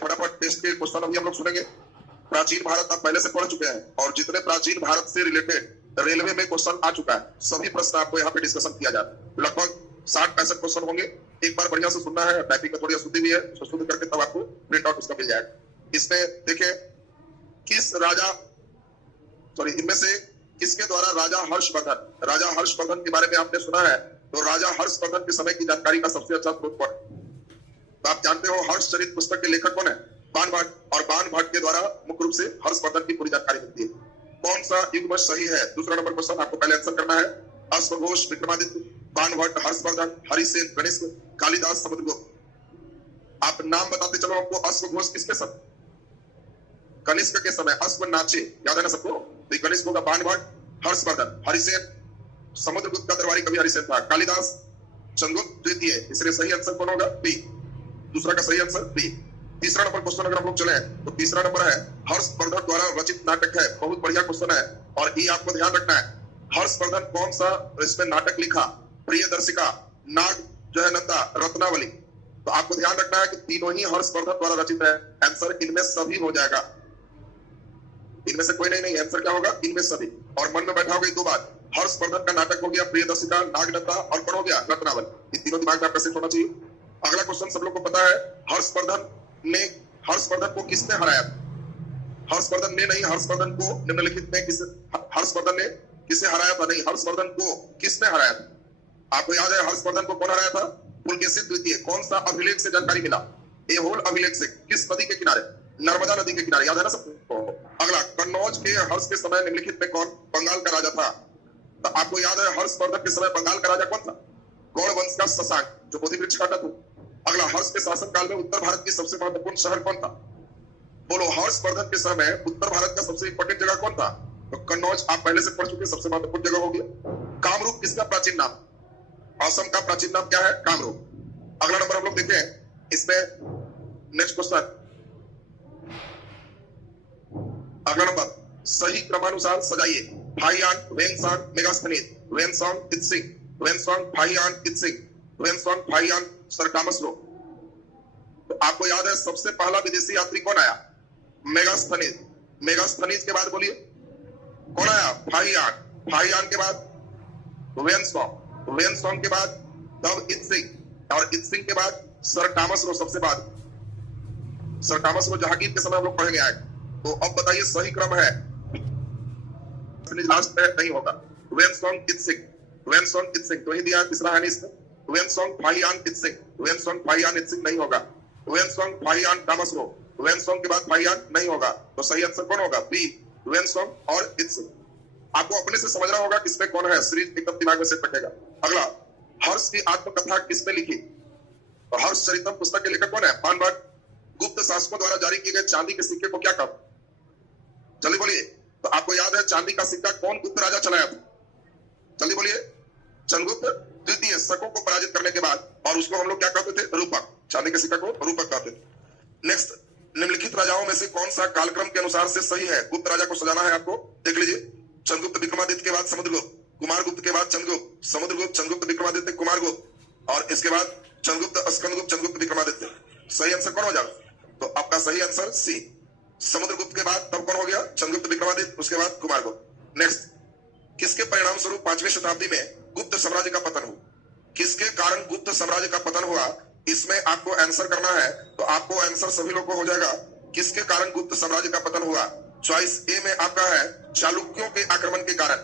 फटाफट टेस्ट के क्वेश्चन अभी हम लोग सुनेंगे। प्राचीन भारत आप पहले से पढ़ चुके हैं और जितने प्राचीन भारत से रिलेटेड रेलवे में क्वेश्चन आ चुका है, सभी प्रश्न आपको यहाँ पे डिस्कशन किया जाता है। लगभग 60-65 क्वेश्चन होंगे। एक बार बढ़िया से सुनना है, टाइपिंग में थोड़ी अशुद्धि भी है, शुद्ध करके तब आपको प्रिंट आउट उसका मिल जाएगा। इसमें देखिए किस राजा इनमें से किसके द्वारा राजा हर्षवर्धन के बारे में आपने सुना है, तो राजा हर्षवर्धन के समय की जानकारी का सबसे अच्छा स्रोत कौन है? तो आप जानते हो हर्षचरित पुस्तक के लेखक कौन है? बाणभट्ट, और बाणभट्ट के द्वारा मुख्य रूप से हर्षवर्धन की पूरी जानकारी मिलती है। कौन सा युग्म सही है? दूसरा नंबर क्वेश्चन आपको पहले आंसर करना है। अश्वघोष विक्रमादित्य, बाणभट्ट हर्षवर्धन, हरिसेन कनिष्क, कालिदास समुद्रगुप्त। आप नाम बताते चलो हमको। अश्वघोष किसके समय? कनिष्क के समय। अश्व नाचे, याद है ना सबको? तो कनिष्क होगा बाणभट्ट, हर्षवर्धन, हरिसेन समुद्रगुप्त का दरबारी कवि हरिसेन था, कालिदास चंद्रगुप्त द्वितीय। इसलिए सही आंसर कौन होगा? बी। दूसरा का सही आंसर बी। तीसरा नंबर क्वेश्चन अगर हम लोग चले तो तीसरा नंबर है हर्षवर्धन द्वारा रचित नाटक है। बहुत बढ़िया क्वेश्चन है और ये आपको ध्यान रखना है। हर्षवर्धन कौन सा इसमें नाटक लिखा? प्रियदर्शिका, नाग जो है नंदा, रत्नावली। तो आपको ध्यान रखना है कि तीनों ही हर्षवर्धन द्वारा रचित है। आंसर इनमें सभी हो जाएगा, इनमें से कोई नहीं। आंसर क्या होगा? इनमें सभी। और मन में बैठा होगा दो बात, हर्षवर्धन का नाटक हो गया प्रियदर्शिका, नागनंदा, और कौन हो गया? रत्नावली। ये तीनों दिमाग में आपका सेट होना चाहिए। अगला क्वेश्चन सब लोग को पता है, हर्षवर्धन को किसने हराया? हर्षवर्धन ने नहीं, हर्षवर्धन को निम्नलिखित में हर्षवर्धन ने किसे हराया था? नहीं, हर्षवर्धन को किसने हराया था? आपको याद है हर्षवर्धन को कौन हराया था? पुलकेशिन द्वितीय। कौन सा अभिलेख से जानकारी मिला? एहोल अभिलेख से। किस नदी के किनारे? नर्मदा नदी के किनारे। याद है ना सबको? अगला, कन्नौज के हर्ष के समय निम्नलिखित में कौन बंगाल का राजा था? तो आपको याद है हर्षवर्धन के समय बंगाल का राजा कौन था? गौड़ वंश का शशांक, जो बोधि वृक्ष काटा था। अगला, हर्ष के शासन काल में उत्तर भारत की सबसे महत्वपूर्ण शहर कौन था? बोलो, हर्षवर्धन के समय उत्तर भारत का सबसे इंपॉर्टेंट जगह कौन था? तो कन्नौज आप पहले से पढ़ चुके, सबसे महत्वपूर्ण जगह होगी। कामरूप किसका प्राचीन नाम? असम का प्राचीन नाम क्या है? कामरूप। अगला नंबर हम लोग देखें इसमें, नेक्स्ट क्वेश्चन। अगला नंबर, सही क्रमानुसार सजाइए। Fahien, Xuanzang, Megasthenes, Xuanzang, Itsing, Xuanzang, Fahien, Itsing, Xuanzang, Fahien, सरकामसलो। तो आपको याद है सबसे पहला विदेशी यात्री कौन आया? मेगास्थनीज। मेगास्थनीज के बाद बोलिए कौन आया? फाइयान। फाइयान के बाद वेंगसांग, वेंगसांग के बाद तब इत्सिंग, और इत्सिंग के बाद सरकामसलो। सबसे बाद सरकामसलो जहांगीर के समय हम लोग पढ़ेंगे आए। तो अब बताइए सही क्रम है, लास्ट में नहीं होगा। वेंगसांग, इत्सिंग, वेंगसांग, इत्सिंग तो ही दिया, तीसरा है इसमें। वेंगसांग, Fahien, Itsing, Xuanzang, Fahien, Itsing नहीं होगा। वेंगसांग, फाइयान, कामसलो, वेंगसांग के बाद फाइयान नहीं होगा। तो सही आंसर कौन होगा? बी, वेंगसांग और इत्सिंग। आपको अपने से समझना होगा किसमें कौन है, सीरीज एकदम दिमाग में सेट बैठेगा। अगला, हर्ष की आत्मकथा किसने लिखी? तो हर्षचरितम पुस्तक के लेखक कौन है? बाणभट्ट। गुप्त शासकों द्वारा जारी किए गए चांदी के सिक्के को क्या कहा? जल्दी बोलिए। तो आपको याद है चांदी का सिक्का कौन गुप्त राजा चलाया था? जल्दी बोलिए। चंद्रगुप्त द्वितीय। शकों को पराजित करने के बाद, और उसको हम लोग क्या कहते थे? रूपक। चांदी के सिक्का को रूपक कहते थे। नेक्स्ट, निम्नलिखित राजाओं में से कौन सा कालक्रम के अनुसार से सही है? गुप्त राजा को सजाना है आपको, देख लीजिए। चंद्रगुप्त विक्रमादित्य के बाद समुद्रगुप्त, कुमारगुप्त के बाद चंद्रगुप्त, समुद्रगुप्त, चंद्रगुप्त विक्रमादित्य, कुमारगुप्त, और इसके बाद चंद्रगुप्त, स्कंदगुप्त, चंद्रगुप्त विक्रमादित्य। सही आंसर कौन हो जाएगा? तो आपका सही आंसर सी। समुद्रगुप्त के बाद तब कौन हो गया? चंद्रगुप्त विक्रमादित्य, उसके बाद कुमारगुप्त। नेक्स्ट, किसके परिणाम स्वरूप 5वीं शताब्दी में गुप्त साम्राज्य का पतन हुआ? किसके कारण गुप्त साम्राज्य का पतन हुआ? इसमें आपको आंसर करना है। तो आपको आंसर सभी लोग को हो जाएगा, किसके कारण गुप्त साम्राज्य का पतन हुआ? चॉइस ए में आपका है चालुक्यों के आक्रमण के कारण,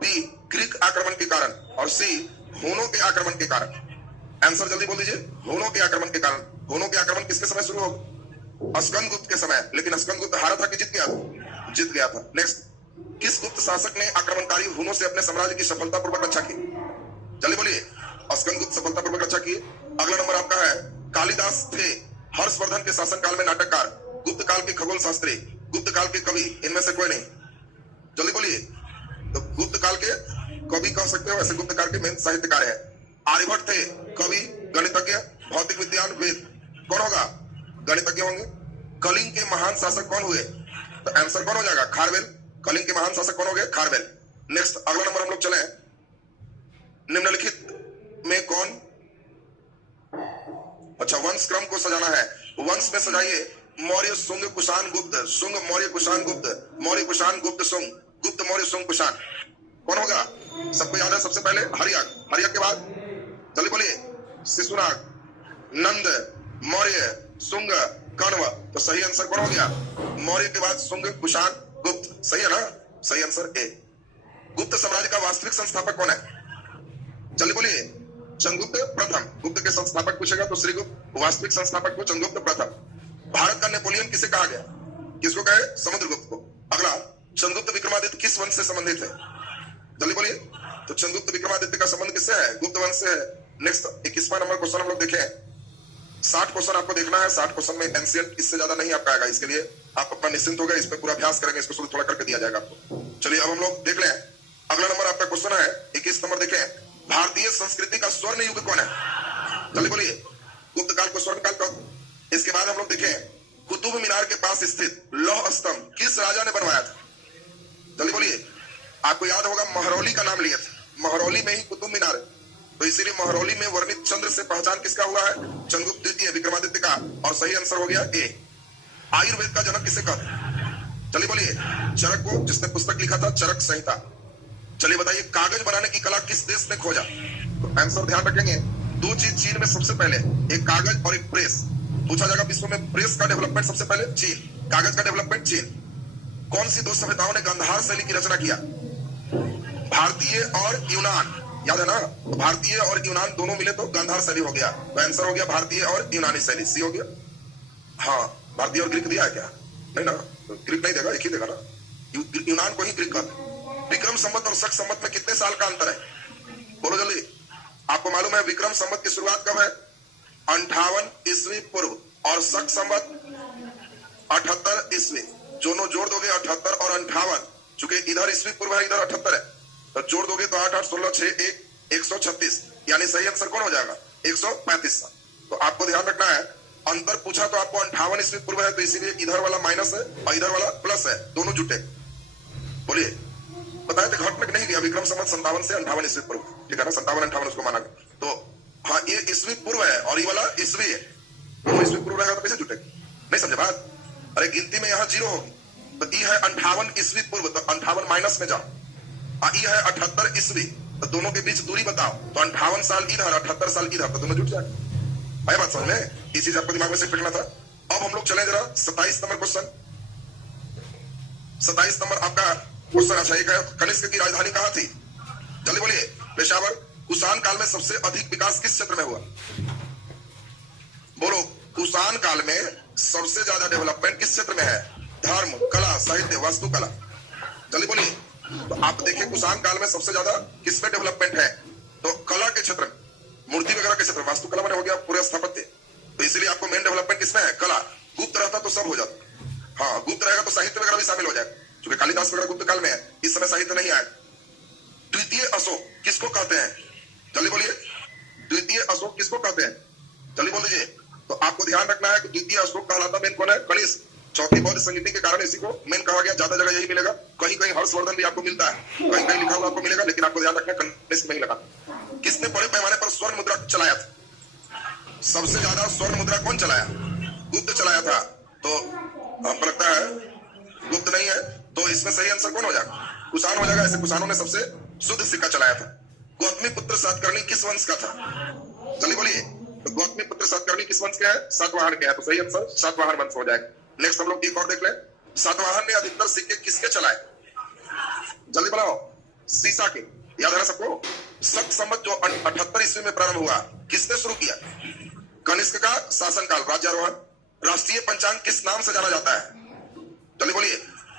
बी ग्रीक आक्रमण के कारण, और सी हुनों के आक्रमण के कारण। आंसर जल्दी बोल दीजिए। हुनों के आक्रमण के कारण। हुनों के आक्रमण किसके समय शुरू होगा? स्कंदगुप्त के समय। लेकिन स्कंदगुप्त हारा था कि जीत गया था? जीत गया था। नेक्स्ट, किस गुप्त शासक ने आक्रमणकारी हुनों से अपने साम्राज्य की सफलतापूर्वक रक्षा की? जल्दी बोलिए। स्कंदगुप्त सफलतापूर्वक रक्षा की। अगला नंबर आपका है, कालिदास थे हर्षवर्धन के शासनकाल में नाटककार, गुप्त काल के खगोल शास्त्री, गुप्त काल के कवि, इनमें से कोई नहीं। जल्दी बोलिए। तो गुप्त काल के कवि कह सकते हो, ऐसे गुप्त काल के मेन साहित्यकार है। आर्यभट्ट थे कवि, गणितज्ञ, भौतिक विज्ञान, वेद। कौन होगा? गणितज्ञ होंगे। कलिंग के महान शासक कौन हुए? तो आंसर कौन हो जाएगा? खारवेल। कलिंग के महान शासक कौन हो गए? खारवेल। नेक्स्ट, अगला नंबर हम लोग चले, निम्नलिखित में कौन, अच्छा वंश क्रम को सजाना है। वंश में सजाइए मौर्य सुंग कुषाण गुप्त, सुंग मौर्य कुषाण गुप्त, मौर्य कुषाण गुप्त सुंग, गुप्त मौर्य सुंग कुषाण। कौन होगा? सबको याद है? सबसे पहले हर्यक, हर्यक के बाद जल्दी बोलिए, शिशुनाग, नंद, मौर्य, सुंग, कण्व। तो सही आंसर कौन हो गया? मौर्य के बाद सुंग कुषाण गुप्त। सही है ना? सही आंसर ए। गुप्त साम्राज्य का वास्तविक संस्थापक कौन है? जल्दी बोलिए, चंद्रगुप्त प्रथम। गुप्त के संस्थापक पूछेगा तो श्रीगुप्त, वास्तविक संस्थापक को चंद्रगुप्त प्रथम। भारत का नेपोलियन किसे कहा गया? किसको कहे? समुद्रगुप्त को। अगला, चंद्रगुप्त विक्रमादित्य किस वंश से संबंधित है? जल्दी बोलिए। तो चंद्रगुप्त विक्रमादित्य का संबंध किससे है? गुप्त वंश से है। नेक्स्ट 21वां नंबर क्वेश्चन हम लोग देखें। 60 क्वेश्चन आपको देखना है। 60 क्वेश्चन में एंशिएंट इससे ज्यादा नहीं आपका आएगा, इसके लिए आप अपना निश्चिंत हो गए, इस पे पूरा अभ्यास करेंगे, इसको थोड़ा करके दिया जाएगा आपको। चलिए अब हम लोग देख लें। अगला नंबर आपका क्वेश्चन है 21 नंबर देखें। भारतीय संस्कृति का स्वर्ण युग कौन है? जल्दी बोलिए। गुप्त काल को स्वर्ण काल कहो। इसके बाद हम लोग देखें, कुतुब मीनार के पास स्थित लौह स्तंभ किस राजा ने बनवाया था? जल्दी बोलिए। आपको याद होगा महरौली का नाम लिया था, महरौली में ही कुतुब मीनार है, तो इसीलिए महरौली में वर्णित चंद्र से पहचान किसका हुआ है? चंद्रगुप्त द्वितीय विक्रमादित्य का। और सही आंसर हो गया ए। आयुर्वेद का जनक किसे कहते हैं? चलिए बोलिए। चरक को, जिसने पुस्तक लिखा था चरक संहिता। चलिए बताइए, कागज बनाने की कला किस देश ने खोजा? तो आंसर ध्यान रखेंगे, दो चीज चीन में सबसे पहले, एक कागज और एक प्रेस। पूछा जाएगा विश्व में प्रेस का डेवलपमेंट सबसे पहले चीन, कागज का डेवलपमेंट चीन। कौन सी दो सभ्यताओं ने गांधार शैली की रचना किया? भारतीय और यूनान। याद है ना? तो भारतीय और यूनान दोनों मिले तो गांधार शैली हो गया। तो आंसर हो गया भारतीय और यूनानी शैली, सी हो गया। हाँ, भारतीय और ग्रीक दिया है क्या? नहीं ना, तो ग्रीक नहीं देगा, एक ही देगा ना, यूनान को ही ग्रीक कहते हैं। विक्रम संवत और शक संवत में कितने साल का अंतर है? बोलो जल्दी। आपको मालूम है विक्रम संवत की शुरुआत कब है? 58 ईस्वी पूर्व, और शक संवत 78 ईस्वी। दोनों जोड़ दोगे 78 और 58, चूंकि इधर ईस्वी पूर्व है, इधर 78 है, तो जोड़ दोगे तो 8 8 16 6 1 136, यानी सही आंसर कौन हो जाएगा? 135 साल। तो आपको ध्यान रखना है, अंतर पूछा तो आपको 58 ईस्वी पूर्व है, तो इसीलिए इधर वाला माइनस है और इधर वाला प्लस है, दोनों जुटे। बोलिए। बताया तो घट में नहीं गया, विक्रम संवत 57 से 58 ईस्वी पूर्व, ठीक है ना? 57 उसको माना गया। तो हाँ, ये ईस्वी पूर्व है और ये वाला ईस्वी है, दोनों ईस्वी पूर्व रहेगा तो कैसे जुटेगा? नहीं समझे बात? अरे गिनती में यहाँ 0 होगी, तो ये है 58 ईस्वी पूर्व, तो 58 माइनस में जाओ। ये है 78 ईस्वी, तो दोनों के बीच दूरी बताओ, तो 58 साल इधर 78 साल इधर, तो दोनों जुट जाएगा। आया बात समझ में? ये चीज आपको दिमाग में सेट रखना था। अब हम लोग चले जरा 27 नंबर क्वेश्चन। 27 नंबर आपका क्वेश्चन अच्छा एक है, कनिष्क की राजधानी कहाँ थी? जल्दी बोलिए। पेशावर। कुषाण काल में सबसे अधिक विकास किस क्षेत्र में हुआ? बोलो। कुषाण काल में सबसे ज्यादा डेवलपमेंट किस क्षेत्र में है? धर्म, कला, साहित्य, वास्तुकला। जल्दी बोलिए। तो आप देखिए कुषाण काल में सबसे ज्यादा किसमें डेवलपमेंट है? तो कला के क्षेत्र में, मूर्ति वगैरह के क्षेत्र में। वास्तुकला में हो गया पूरे स्थापत्य, तो इसीलिए आपको मेन डेवलपमेंट किसमें है? कला। गुप्त रहता तो सब हो जाता। हाँ, गुप्त रहेगा तो साहित्य वगैरह भी शामिल हो जाएगा, क्योंकि कालिदास वगैरह गुप्त काल में है, इस समय साहित्य नहीं आया। द्वितीय अशोक किसको कहते हैं? जल्दी बोलिए। द्वितीय अशोक किसको कहते हैं? जल्दी बोल दीजिए। तो आपको ध्यान रखना है कि द्वितीय अशोक कहलाता मेन कौन है? कनिष्क। चौथी बौद्ध संगीति के कारण इसी को मेन कहा गया। ज्यादा जगह यही मिलेगा, कहीं कहीं हर्षवर्धन भी आपको मिलता है, कहीं कहीं लिखा हुआ आपको मिलेगा, लेकिन आपको ध्यान रखना कनिष्क नहीं लगा। किसने बड़े पैमाने पर स्वर्ण मुद्रा चलाया था? सबसे ज्यादा स्वर्ण मुद्रा कौन चलाया? गुप्त चलाया था। तो हमको लगता है गुप्त नहीं है, तो इसमें सही आंसर कौन हो जाएगा? कुषाण हो जाएगा। ऐसे कुषाणों ने सबसे शुद्ध सिक्का चलाया था। गौतमी पुत्र सातकर्णी किस वंश का था? चलिए बोलिए। तो गौतमी पुत्र सातकर्णी किस वंश के है? सातवाहन के है, तो सही आंसर सातवाहन वंश हो जाएगा। नेक्स्ट हम लोग एक और देख लें। सातवाहन ने अधिकतर सिक्के किसके चलाए? जल्दी बताओ। सीसा के। याद है ना सबको? शक संवत जो 78 ईस्वी में प्रारंभ हुआ, किसने शुरू किया? कनिष्क का शासनकाल, राज्यारोहण। राष्ट्रीय पंचांग किस नाम से जाना जाता है? जल्दी बोलिए।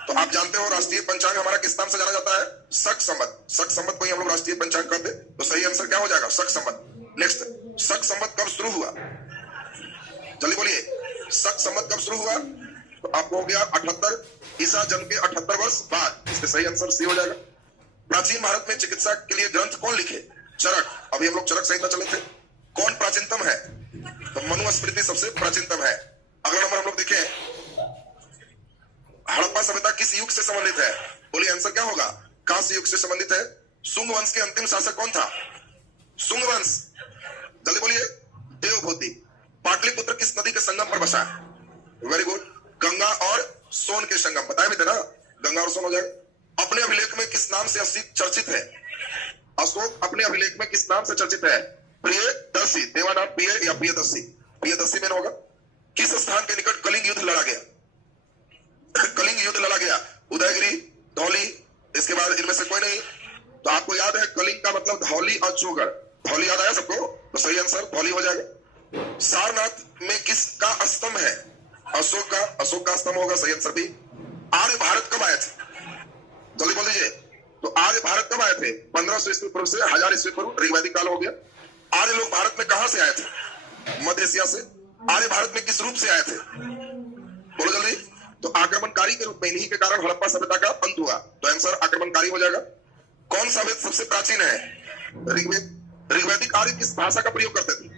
तो आप जानते हो राष्ट्रीय पंचांग हमारा किस नाम से जाना जाता है? शक संवत। शक संवत को ही हम लोग राष्ट्रीय पंचांग कहते, तो सही आंसर क्या हो जाएगा? शक संवत। नेक्स्ट, शक संवत कब शुरू हुआ? जल्दी बोलिए। शक संवत कब शुरू हुआ? तो आपको हो गया 78 ईसा जन्म के 78 वर्ष बाद। इसका सही आंसर सी हो जाएगा। प्राचीन भारत में चिकित्सा के लिए ग्रंथ कौन लिखे? चरक। अभी हम लोग चरक संहिता चले थे। कौन प्राचीनतम है? तो मनुस्मृति सबसे प्राचीनतम है। अगला नंबर हम लोग देखें, हड़प्पा सभ्यता किस युग से संबंधित है? बोलिए आंसर क्या होगा? कांस्य युग से संबंधित है। शुंग वंश के अंतिम शासक कौन था? शुंग वंश। जल्दी बोलिए। देवभूति। पाटलिपुत्र किस नदी के संगम पर बसा है? Very good. दर्शन हो जाएगा। अपने अभिलेख में किस नाम से चर्चित है? अशोक अपने अभिलेख में किस नाम से चर्चित है? प्रियदर्शी, देवानाम प्रिय या प्रियदर्शी? प्रियदर्शी में होगा। किस स्थान के निकट कलिंग युद्ध लड़ा गया? कलिंग युद्ध लड़ा गया उदयगिरी, धौली, इसके बाद इनमें से कोई नहीं। तो आपको याद है कलिंग का मतलब धौली और चोगढ़। धौली याद आया सबको? तो सही आंसर धौली हो जाएगा। सारनाथ में किसका स्तंभ है? अशोक का। अशोक का स्तंभ होगा, सही आंसर भी। आर्य भारत कब आए थे? जल्दी बोल दीजिए। तो आर्य भारत कब आए थे? 1500 ईस्वी पूर्व से 1000 ईस्वी पूर्व, ऋग्वैदिक काल हो गया। आर्य लोग भारत में कहां से आए थे? मध्य एशिया से। आर्य भारत में किस रूप से आए थे? बोलो जल्दी। तो आक्रमणकारी के रूप में, इन्हीं के कारण हड़प्पा सभ्यता का अंत हुआ। तो आंसर आक्रमणकारी हो जाएगा। कौन सा वेद सबसे प्राचीन है? ऋग्वेद। ऋग्वैदिक आर्य किस भाषा का प्रयोग करते थे?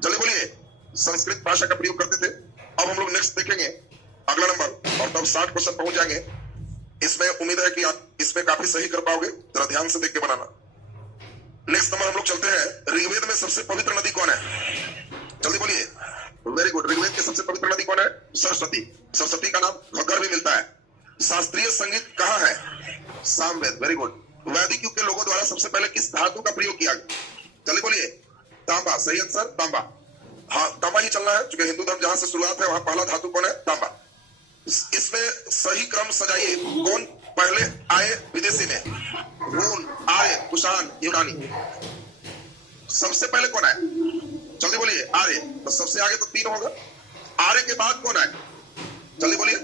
जल्दी बोलिए। संस्कृत भाषा का प्रयोग करते थे। अब हम लोग नेक्स्ट देखेंगे अगला नंबर, और तब 60 क्वेश्चन पहुंच जाएंगे। इसमें उम्मीद है कि आप इसमें काफी सही कर पाओगे, जरा ध्यान से देख के बनाना। नेक्स्ट नंबर हम लोग चलते हैं। ऋग्वेद में सबसे पवित्र नदी कौन है? जल्दी बोलिए। Very good. ऋग्वेद की सबसे पवित्र नदी कौन है? सरस्वती। सरस्वती का नाम घग्गर भी मिलता है। शास्त्रीय संगीत कहाँ है? सामवेद। Very good. वैदिक युग के लोगों द्वारा सबसे पहले किस धातु का प्रयोग किया गया? जल्दी बोलिए। तांबा, सही आंसर तांबा। हाँ, तांबा ही चलना है, क्योंकि हिंदू धर्म जहां से शुरुआत है वहां पहला धातु कौन है? तांबा। इसमें सही क्रम सजाइए। कौन पहले आए विदेशी में? हुन, आर्य, कुषाण, यूनानी। सबसे पहले कौन आए? जल्दी बोलिए। आर्य। तो सबसे आगे तो 3 होगा। आर्य के बाद कौन आए? जल्दी बोलिए।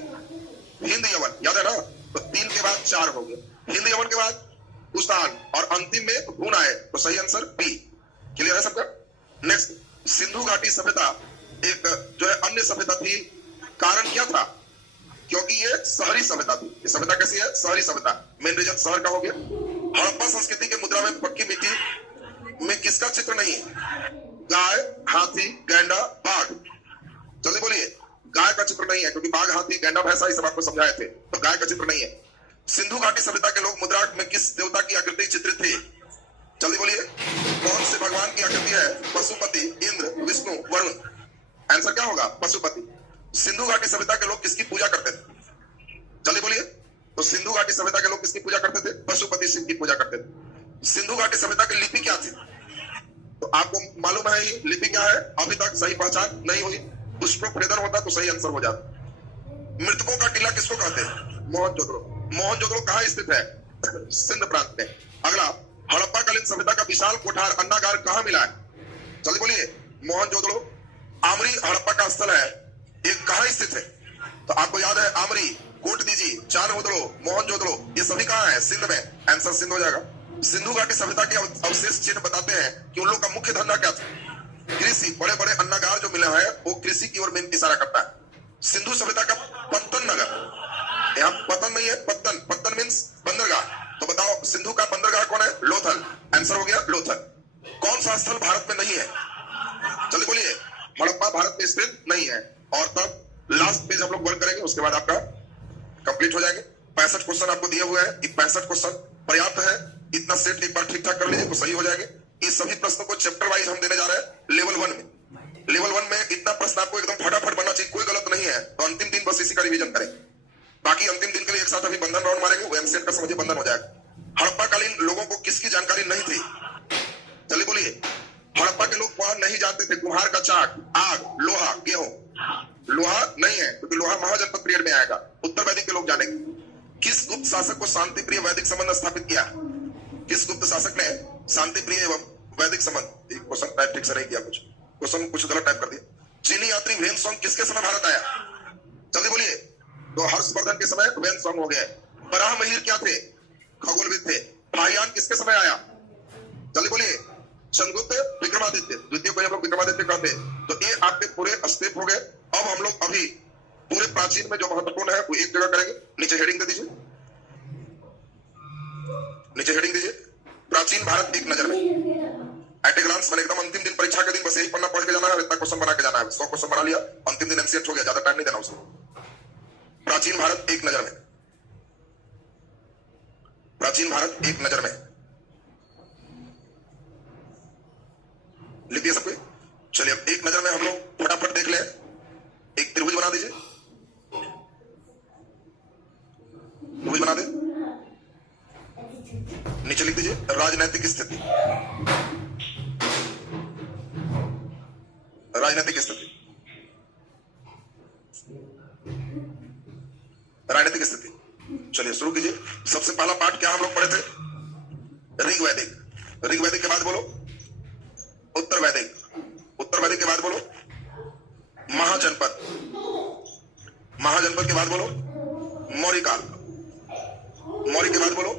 हिंद यवन, याद है ना? तो 3 के बाद 4 हो गए। हिंद यवन के बाद कुषाण, और अंतिम में हुन आए। तो सही आंसर बी। क्लियर है सबका? नेक्स्ट, सिंधु घाटी सभ्यता एक जो है अन्य सभ्यता थी। कारण क्या था? क्योंकि ये शहरी सभ्यता थी। ये सभ्यता कैसी है? शहरी सभ्यता। मेन रीजन शहर का हो गया। हड़प्पा संस्कृति के मुद्रा में पक्की मिट्टी में किसका चित्र नहीं है? गाय, हाथी, गैंडा, बाघ। जल्दी बोलिए। गाय का चित्र नहीं है, क्योंकि बाघ, हाथी, गैंडा, भैंसा ये सब आपको समझाए थे। तो गाय का चित्र नहीं है। सिंधु घाटी सभ्यता के लोग मुद्रा में किस देवता की आकृति चित्रित थी? जल्दी बोलिए। कौन से भगवान की आकृति है? पशुपति, इंद्र, विष्णु, वरुण। आंसर क्या होगा? पशुपति। सिंधु घाटी सभ्यता के लोग किसकी पूजा करते थे? जल्दी बोलिए। तो सिंधु घाटी सभ्यता के लोग किसकी पूजा करते थे? पशुपति सिंह की पूजा करते थे। सिंधु घाटी सभ्यता की लिपि क्या थी? तो आपको मालूम है ही लिपि क्या है? अभी तक सही पहचान नहीं हुई। पुष्पोत्पादन होता तो सही आंसर हो जाता। मृतकों का टीला किसको कहते हैं? मोहनजोदड़ो। मोहनजोदड़ो कहाँ स्थित है? सिंध प्रांत में। अगला, हड़प्पा कालीन सभ्यता का विशाल कोठार अन्नागार कहाँ मिला है? जल्दी बोलिए। मोहनजोदड़ो। आमरी हड़प्पा का स्थल है, एक कहाँ स्थित है? तो आपको याद है आमरी, कोटदीजी, चानमुदड़ो, मोहनजोदड़ो, ये सभी कहाँ है? सिंध में। आंसर सिंध हो जाएगा। सिंधु घाटी सभ्यता के अवशेष चिन्ह बताते हैं कि उन लोग का मुख्य धंधा क्या था? कृषि। बड़े बड़े अन्नागार जो मिला है वो कृषि की ओर मेन इशारा करता है। सिंधु सभ्यता का पत्तन नगर, यहाँ पतन नहीं है, पत्तन। पत्तन मीन्स बंदरगाह। तो बताओ सिंधु का बंदरगाह कौन है? लोथल। आंसर हो गया लोथल। कौन सा स्थल भारत में नहीं है? जल्दी बोलिए। हड़प्पा भारत में स्थित नहीं है। और तब लास्ट पेज हम लोग वर्क करेंगे, उसके बाद आपका कंप्लीट हो जाएंगे। 65 क्वेश्चन आपको दिए हुए हैं। 65 क्वेश्चन पर्याप्त है। इतना सेट एक बार ठीक ठाक कर लीजिए तो सही हो जाएंगे। ये सभी प्रश्नों को चैप्टर वाइज हम देने जा रहे हैं लेवल 1 में। लेवल 1 में इतना प्रश्न आपको एकदम फटाफट बनना चाहिए, कोई गलत नहीं है। तो अंतिम दिन बस इसी का रिवीजन करें। बाकी अंतिम दिन के लिए एक साथ अभी बंधन राउंड मारेंगे, वो एमसीएट का समझिए बंधन हो जाएगा। हड़प्पा कालीन लोगों को किसकी जानकारी नहीं थी? जल्दी बोलिए। हड़प्पा के लोग वहां नहीं जानते थे कुम्हार का चाक, आग, लोहा, गेहूं। लोहा नहीं है, क्योंकि लोहा महाजनपद पीरियड में आएगा। उत्तर वैदिक के लोग जानेंगे। किस गुप्त शासक को शांति प्रिय वैदिक संबंध स्थापित किया? किस गुप्त शासक ने शांति प्रिय एवं वैदिक संबंध? क्वेश्चन टाइप ठीक से नहीं किया, क्वेश्चन कुछ गलत टाइप कर दिया। चीनी यात्री वेन सॉन्ग किसके समय भारत आया? जल्दी बोलिए। तो हर्षवर्धन के समय वेन सॉन्ग हो गया। बराह महिर क्या थे? खगोलविद थे। फाहियान किसके समय आया? जल्दी बोलिए। चंद्रगुप्त विक्रमादित्य, द्वितीय को हम लोग विक्रमादित्य कहते हैं। तो ये आपके पूरे स्टेप हो गए। अब हम लोग अभी पूरे प्राचीन में जो महत्वपूर्ण है वो एक जगह करेंगे। नीचे हेडिंग दे दीजिए। नीचे हेडिंग दीजिए, प्राचीन भारत एक नजर में। एट ए ग्लांस, मैंने एकदम अंतिम दिन परीक्षा के दिन बस यही पन्ना पढ़ के जाना है, इतना क्वेश्चन बना के जाना है। 100 क्वेश्चन बना लिया, अंतिम दिन एमसीएट हो गया, ज्यादा टाइम नहीं देना उसको। प्राचीन भारत एक नजर में। प्राचीन भारत एक नजर में लिख दिया सबको। चलिए अब एक नजर में हम लोग फटाफट देख ले। एक त्रिभुज बना दीजिए, त्रिभुज बना दे। राजनीतिक स्थिति, राजनीतिक स्थिति, राजनीतिक स्थिति। चलिए शुरू कीजिए। सबसे पहला पाठ क्या हम लोग पढ़े थे? ऋग्वैदिक। ऋग्वैदिक के बाद बोलो उत्तर वैदिक। उत्तर वैदिक के बाद बोलो महाजनपद। महाजनपद के बाद बोलो मौर्य काल। मौर्य के बाद बोलो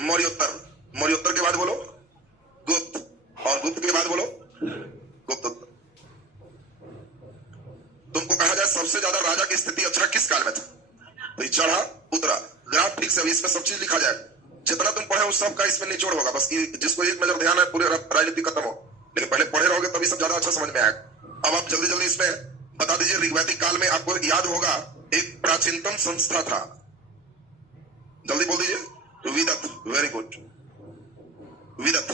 मौर्योत्तर। मौर्योत्तर के बाद बोलो गुप्त, और गुप्त के बाद बोलो गुप्तोत्तर। तुमको कहा जाए सबसे ज्यादा राजा की स्थिति अच्छा किस काल में था? तो ये चढ़ा उतरा, ग्राफ ठीक से। अभी इसमें सब चीज लिखा जाए, जितना तुम पढ़े उस सब का इसमें निचोड़ होगा। बस जिसको एक नजर ध्यान है पूरे राजनीति खत्म हो, लेकिन पहले पढ़े रहोगे तभी सब ज्यादा अच्छा समझ में आएगा। अब आप जल्दी जल्दी इसमें बता दीजिए। ऋग्वैदिक काल में आपको याद होगा एक प्राचीनतम संस्था था, जल्दी बोल दीजिए। विदत। वेरी गुड, विदत।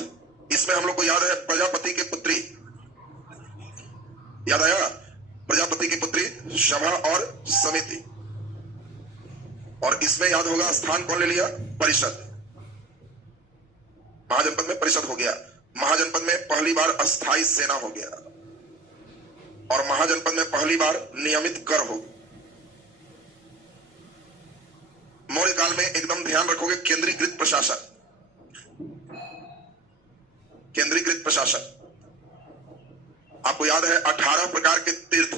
इसमें हम लोग को याद है प्रजापति की पुत्री, याद आया? प्रजापति की पुत्री सभा और समिति। और इसमें याद होगा स्थान कौन ले लिया? परिषद। महाजनपद में परिषद हो गया। महाजनपद में पहली बार अस्थाई सेना हो गया, और महाजनपद में पहली बार नियमित कर हो गया। मौर्य काल में एकदम ध्यान रखोगे केंद्रीकृत प्रशासन। केंद्रीकृत प्रशासन आपको याद है 18 प्रकार के तीर्थ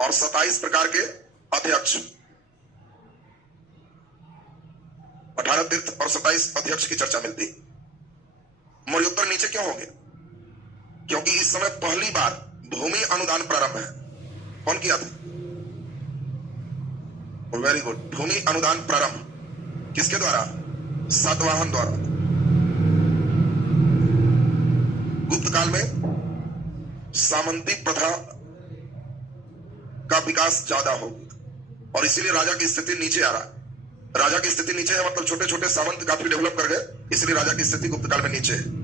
और 27 प्रकार के अध्यक्ष। 18 तीर्थ और 27 अध्यक्ष की चर्चा मिलती है। मौर्योत्तर नीचे क्यों हो गया? क्योंकि इस समय पहली बार भूमि अनुदान प्रारंभ है। कौन किया था? वेरी गुड, भूमि अनुदान प्रारंभ किसके द्वारा? सातवाहन द्वारा। गुप्त काल में सामंती प्रथा का विकास ज्यादा हो गया, और इसीलिए राजा की स्थिति नीचे आ रहा है। राजा की स्थिति नीचे है मतलब छोटे छोटे सामंत काफी डेवलप कर गए, इसलिए राजा की स्थिति गुप्त काल में नीचे है।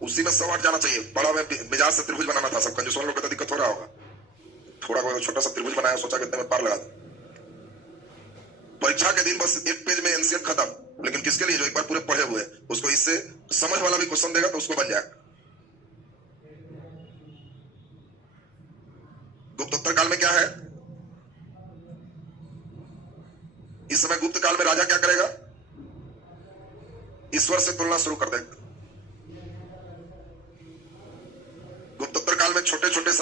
उसी में 108 जाना चाहिए। बड़ा में मिजाज से त्रिभुज बनाना था, सब कंजूस लोग को तो दिक्कत हो रहा होगा। थोड़ा बहुत छोटा सा त्रिभुज बनाया, सोचा कितने में पार लगा दो। परीक्षा के दिन बस एक पेज में एनसीएफ खत्म, लेकिन किसके लिए? जो एक बार पूरे पढ़े हुए, उसको इससे समझ वाला भी क्वेश्चन देगा तो उसको बन जाएगा। गुप्तोत्तर काल में क्या है? इस समय गुप्त काल में राजा क्या करेगा? ईश्वर से तुलना शुरू कर देगा। गुप्तोत्तर काल में छोटे छोटे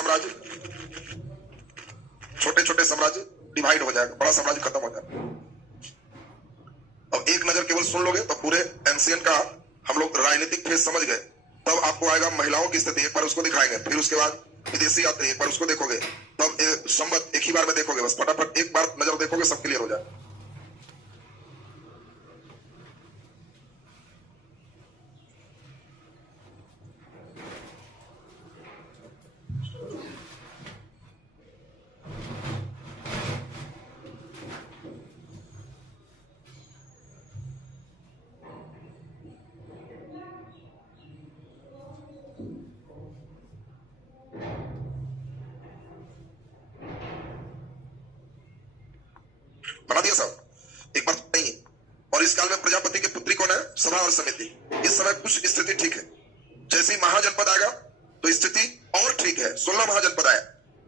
साम्राज्य डिवाइड हो जाएगा, बड़ा साम्राज्य खत्म हो जाएगा। अब एक नजर केवल सुन लोगे तो पूरे एंशियन का हम लोग राजनीतिक फेज समझ गए। तब आपको आएगा महिलाओं की स्थिति, एक बार उसको दिखाएंगे। फिर उसके बाद विदेशी यात्री, एक बार उसको देखोगे। तब संवत एक ही बार में देखोगे, बस फटाफट एक बार नजर देखोगे सब क्लियर हो जाए। बना दिया सब? एक बार नहीं। और इस काल में प्रजापति की पुत्री कौन है? सभा और समिति। इस समय कुछ स्थिति ठीक है। जैसे महाजनपद आएगा तो स्थिति और ठीक है। 16 महाजनपद आया।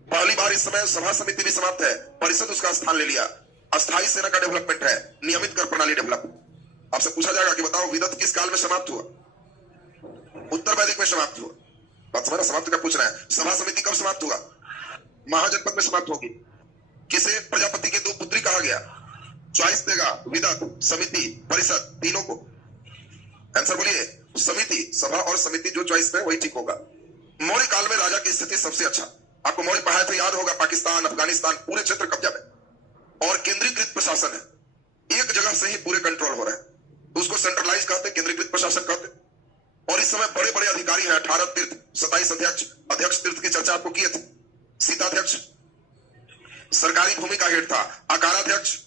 पहली बार इस समय सभा समिति भी समाप्त है, परिषद उसका स्थान ले लिया, अस्थायी सेना का डेवलपमेंट है, नियमित कर प्रणाली डेवलप। आपसे पूछा जाएगा कि बताओ विदत किस काल में समाप्त हुआ? उत्तर वैदिक में समाप्त हुआ। बात समझना, समाप्त का पूछ रहा है। सभा समिति कब समाप्त हुआ? महाजनपद में समाप्त होगी। किसे प्रजापति के 2 पुत्री कहा गया? चॉइस देगा विदत, समिति, परिषद, तीनों को। आंसर बोलिए। समिति, सभा और समिति जो चॉइस पे वही ठीक होगा। मौर्य काल में राजा की स्थिति सबसे अच्छा। आपको मौर्य पढ़ाए थे, याद होगा। पाकिस्तान, अफगानिस्तान पूरे क्षेत्र कब्जा में, और केंद्रीकृत प्रशासन है। एक जगह से ही पूरे कंट्रोल हो रहे हैं, उसको सेंट्रलाइज कहते, केंद्रीकृत प्रशासन कहते। और इस समय बड़े बड़े अधिकारी हैं। 18 तीर्थ, 27 अध्यक्ष। अध्यक्ष तीर्थ की चर्चा आपको किए थे। सीताध्यक्ष सरकारी भूमि का हेड था। आकाराध्यक्ष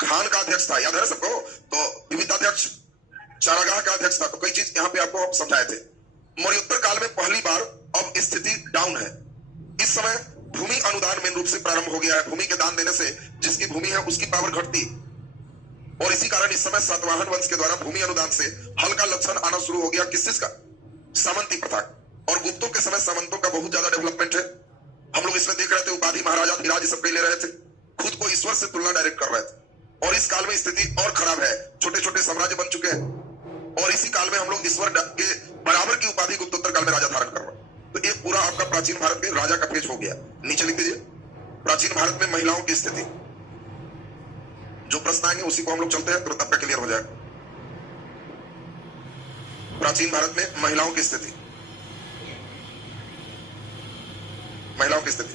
खान का अध्यक्ष था, याद है सबको। तो विविधाध्यक्ष चारागाह का अध्यक्ष था। तो कई चीज यहाँ पे आपको हम समझाए थे। मौर्योत्तर काल में पहली बार अब स्थिति डाउन है। इस समय भूमि अनुदान मेन रूप से प्रारंभ हो गया है। भूमि के दान देने से जिसकी भूमि है उसकी पावर घटती, और इसी कारण इस समय सातवाहन वंश के द्वारा भूमि अनुदान से हल्का लक्षण आना शुरू हो गया। किस चीज का? सामंती प्रथा। और गुप्तों के समय सामंतों का बहुत ज्यादा डेवलपमेंट है। हम लोग इसमें देख रहे थे, उपाधि महाराजा धीराज सब ले रहे थे, खुद को ईश्वर से तुलना डायरेक्ट कर रहे थे। और इस काल में स्थिति और खराब है, छोटे छोटे साम्राज्य बन चुके हैं, और इसी काल में हम लोग ईश्वर के बराबर की उपाधि गुप्तोत्तर काल में राजा धारण कर रहे हैं। तो ये पूरा आपका प्राचीन भारत के राजा का पेज हो गया। नीचे लिख दीजिए, प्राचीन भारत में महिलाओं की स्थिति। जो प्रश्न आएंगे उसी को हम लोग चलते हैं, तुरंत आपका क्लियर हो जाएगा। प्राचीन भारत में महिलाओं की स्थिति, महिलाओं की स्थिति।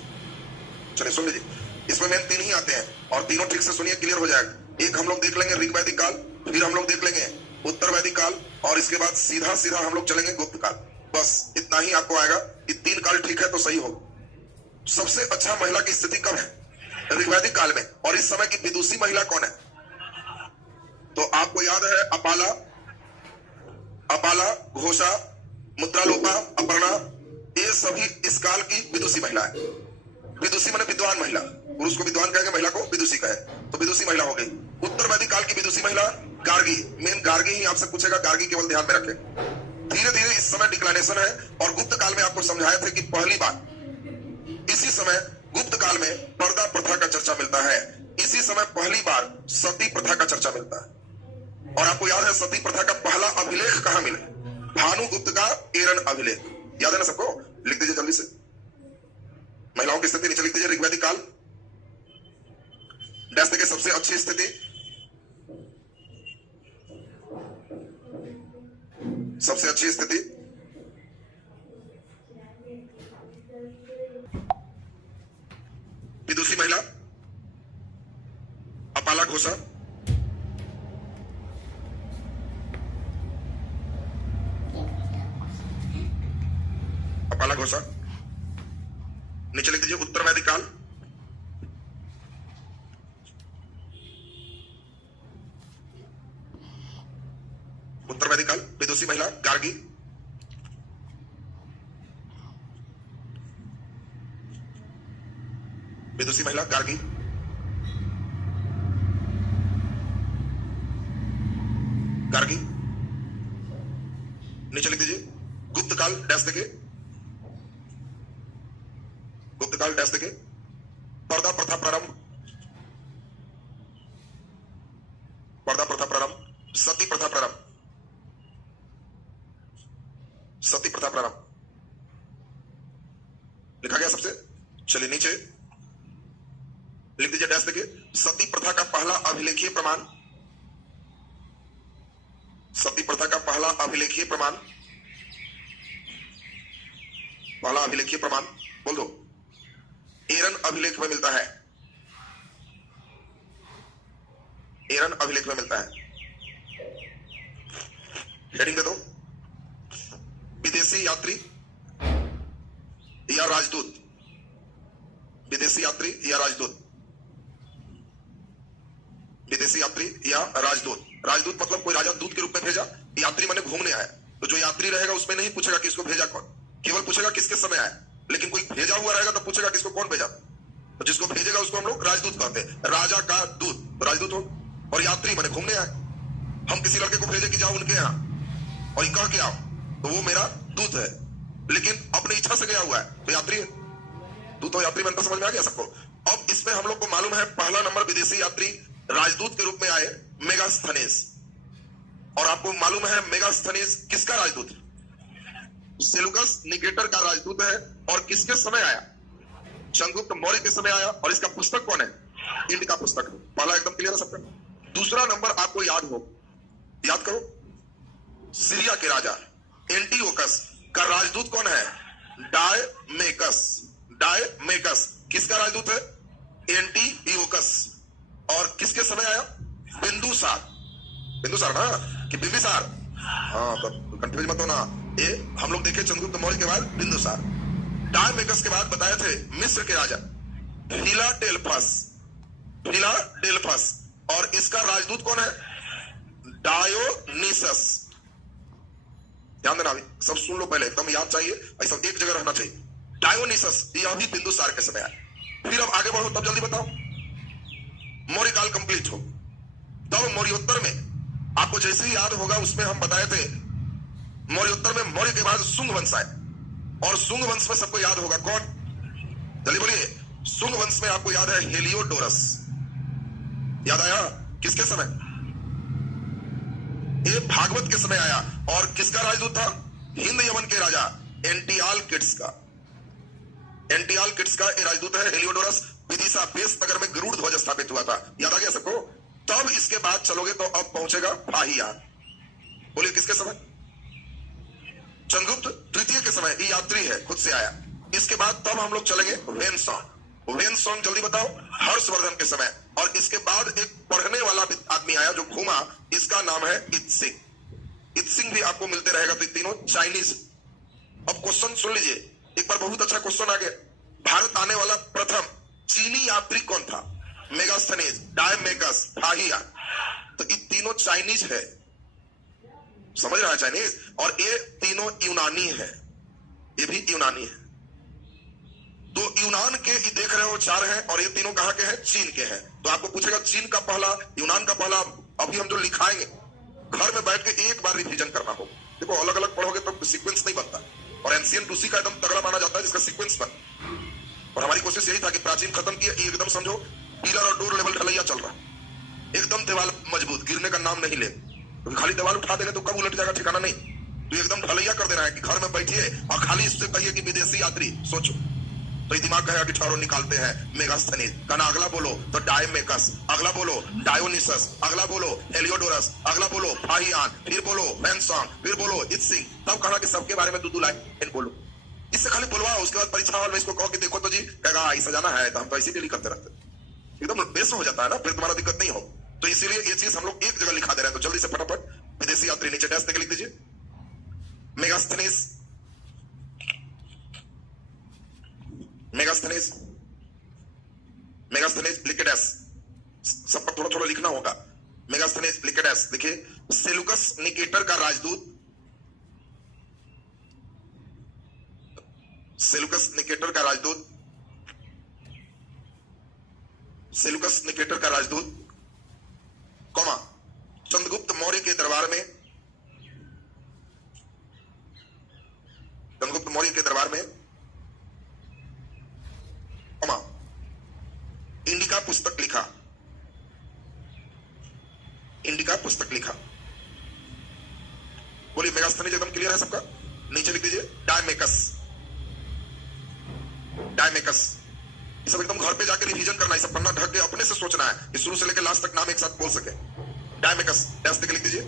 चलिए सुन लीजिए, इसमें मेन 3 ही आते हैं और तीनों ठीक से सुनिए, क्लियर हो जाएगा। एक हम लोग देख लेंगे ऋग वैदिक काल, फिर हम लोग देख लेंगे उत्तर वैदिक काल, और इसके बाद सीधा सीधा हम लोग चलेंगे गुप्त काल। बस इतना ही आपको आएगा। ये 3 काल ठीक है तो सही हो। सबसे अच्छा महिला की स्थिति कब है? ऋग वैदिक काल में। और इस समय की विदुषी महिला कौन है? तो आपको याद है अपाला, अपाला, घोषा, मुद्रालोपा, अपर्णा, ये सभी इस काल की विदुषी महिला है। विदुषी माने विद्वान महिला, पुरुष को विद्वान कहेंगे, महिला को विदुषी कहे, तो विदुषी महिला हो गई। उत्तर वैदिक काल की विदुषी महिला गार्गी, मेन गार्गी ही आपसे पूछेगा, गार्गी केवल ध्यान में रखें। धीरे धीरे इस समय डिक्लाइनेशन है, और गुप्त काल में आपको समझाया था कि पहली बार इसी समय गुप्त काल में पर्दा प्रथा का चर्चा मिलता है। इसी समय पहली बार सती प्रथा का चर्चा मिलता है। और आपको याद है सती प्रथा का पहला अभिलेख कहां मिले? भानुगुप्त का एरन अभिलेख, याद है ना सबको? लिख दीजिए जल्दी से। महिलाओं की स्थिति नीचे लिख दीजिए, ऋग्वैदिक काल डैश देखिए, सबसे अच्छी स्थिति, सबसे अच्छी स्थिति, विदुषी महिला, अपाला घोषा, अपाला घोषा। नीचे लिख दीजिए उत्तर वैदिक काल, उत्तर वैदिक काल, विदुषी महिला गार्गी, विदुषी महिला गार्गी, गार्गी। नीचे लिख दीजिए गुप्त काल डैश देके, गुप्त काल डैश देके, पर्दा प्रथा प्रारंभ, पर्दा प्रथा प्रारंभ, सती प्रथा प्रारंभ, सती प्रथा प्रारंभ। लिखा गया सबसे? चलिए नीचे लिख दीजिए डैश देके, सती प्रथा का पहला अभिलेखीय प्रमाण, सती प्रथा का पहला अभिलेखीय प्रमाण, पहला अभिलेखीय प्रमाण बोल दो, एरन अभिलेख में मिलता है, एरन अभिलेख में मिलता है। हेडिंग दे दो, विदेशी यात्री या राजदूत, विदेशी यात्री या राजदूत, विदेशी यात्री या राजदूत। राजदूत मतलब कोई राजा दूत के रूप में भेजा, यात्री माने घूमने आया। तो जो यात्री रहेगा उसमें नहीं पूछेगा किसको भेजा कौन, केवल पूछेगा किसके समय आया। लेकिन कोई भेजा हुआ रहेगा तो पूछेगा किसको कौन भेजा। तो जिसको भेजेगा उसको हम लोग राजदूत कहते हैं। राजा का दूत तो राजदूत हो, और यात्री माने घूमने आए। हम किसी लड़के को भेजे कि जाओ उनके यहाँ और कह के आओ, तो वो मेरा दूत है, लेकिन अपनी इच्छा से गया हुआ है तो यात्री है। दूत और यात्री में अंतर समझ में आ गया सबको? अब इसमें हम लोग को मालूम है पहला नंबर विदेशी यात्री राजदूत के रूप में आए मेगास्थनीज। और आपको मालूम है मेगास्थनीज किसका राजदूत? सेलुकस निकेटर का राजदूत है। और किसके समय आया? चंद्रगुप्त मौर्य के समय आया। और इसका पुस्तक कौन है? इंड का पुस्तक। पहला एकदम क्लियर है सबका। दूसरा नंबर आपको याद हो, याद करो, सीरिया के राजा एंटीओकस का राजदूत कौन है? डायमेकस। डायमेकस किसका राजदूत है? एंटीओकस। और किसके समय आया? बिंदुसार। बिंदुसार ना कि बिंबिसार? हाँ, तो कंफ्यूज मत होना। ये हम लोग देखे चंद्रगुप्त मौर्य के बाद बिंदुसार। डायमेकस के बाद बताए थे मिस्र के राजा फिलाडेल्फस। फिलाडेल्फस। और इसका राजदूत कौन है? डायोनिसस। ध्यान देना, अभी सब सुन लो पहले, एकदम याद चाहिए, ऐसा एक जगह रहना चाहिए। डायोनिसस, यह भी बिंदुसार के समय आया। फिर अब आगे बढ़ो, तब जल्दी बताओ मौर्य काल कंप्लीट हो। तब मौर्योत्तर में आपको जैसे ही याद होगा, उसमें हम बताए थे मौर्योत्तर में मौर्य के बाद सुंग वंश आए, और सुंग वंश में सबको याद होगा कौन, जल्दी बोलिए। सुंग वंश में आपको याद है हेलियोडोरस, याद आया? किसके समय? ये भागवत के समय आया। और किसका राजदूत था? हिंद यमन के राजा एंटियालकिड्स का। एंटियालकिड्स का ये राजदूत है हेलियोडोरस। विदिशा बेस नगर में गरुड़ ध्वज स्थापित हुआ था, याद आ गया सबको? तब इसके बाद चलोगे तो अब पहुंचेगा फाहियान। बोलिए किसके समय? चंद्रगुप्त तृतीय के समय। ये यात्री है, खुद से आया। इसके बाद तब हम लोग चलेंगे वेनसोंग। वेनसोंग जल्दी बताओ, हर्षवर्धन के समय। और इसके बाद एक पढ़ने वाला आदमी आया जो घूमा, इसका नाम है इत्सिंग। इत्सिंग भी आपको मिलते रहेगा। तो तीनों चाइनीज। अब क्वेश्चन सुन लीजिए, एक बार बहुत अच्छा क्वेश्चन आ गया। भारत आने वाला प्रथम चीनी यात्री कौन था? मेगास्थनीज, डायमेकस, फाहियान। तो ये तीनों चाइनीज है, समझ रहा है? चाइनीज। और ये तीनों यूनानी है, ये भी यूनानी है। तो यूनान के ये देख रहे हो 4 हैं, और ये तीनों कहां के हैं? चीन के हैं। तो आपको पूछेगा चीन का पहला, यूनान का पहला। अभी हम जो लिखाएंगे, घर में बैठ के एक बार रिवीजन करना हो। देखो अलग अलग पढ़ोगे तो सीक्वेंस नहीं बनता, और एंशिएंट उसी का एकदम तगड़ा माना जाता है जिसका सीक्वेंस बन। और हमारी कोशिश यही था कि प्राचीन खत्म किया, एकदम समझो पिलर और डोर लेवल ढलैया चल रहा, एकदम दीवार मजबूत, गिरने का नाम नहीं ले। तो खाली दीवार उठा देंगे तो कब उलट जाएगा ठिकाना नहीं। तो एकदम ढलैया कर देना है कि घर में बैठिए और खाली इससे कहिए कि विदेशी यात्री। सोचो तो ये दिमाग कहेगा कि ठहरो निकालते हैं। मेगास्थनीज कहना, अगला बोलो तो डायमेकस, अगला बोलो डायोनिसस, अगला बोलो हेलियोडोरस, अगला बोलो फाहियान, फिर बोलो वेनसोंग, फिर बोलो इत्सिंग। तब कहना कि सबके बारे में 2-2 लाइन बोलो। इससे खाली बुलवाओ, उसके बाद परीक्षा हॉल में इसको कहो कि देखो तो जी, कहेगा ऐसा जाना है तो हम तो इसीलिए करते रहते, एकदम बेस हो जाता है ना, फिर तुम्हारा दिक्कत नहीं हो। तो इसीलिए ये चीज हम लोग एक जगह लिखा दे रहे हैं। तो जल्दी से फटाफट विदेशी यात्री नीचे डैश देके लिख दीजिए। मेगास्थनीज, मेगास्थनीज, मेगास्थनीज लिख के डैश, सब पर थोड़ा थोड़ा लिखना होगा। मेगास्थनीज लिख के डैश। देखिए सेलुकस निकेटर का राजदूत, सेलुकस निकेटर का राजदूत, सेलुकस निकेटर का राजदूत, कौमा चंद्रगुप्त मौर्य के दरबार में, चंद्रगुप्त मौर्य के दरबार में, कौमा इंडिका पुस्तक लिखा, इंडिका पुस्तक लिखा। बोलिए मेगास्थनीज एकदम क्लियर है सबका? नीचे लिख दीजिए डायमेकस, डायमेकस। ये सब एकदम घर पे जाकर रिवीजन करना है, सब पन्ना ढक के अपने से सोचना है कि शुरू से लेकर लास्ट तक नाम एक साथ बोल सके। डायमेकस डैश देके लिख दीजिए।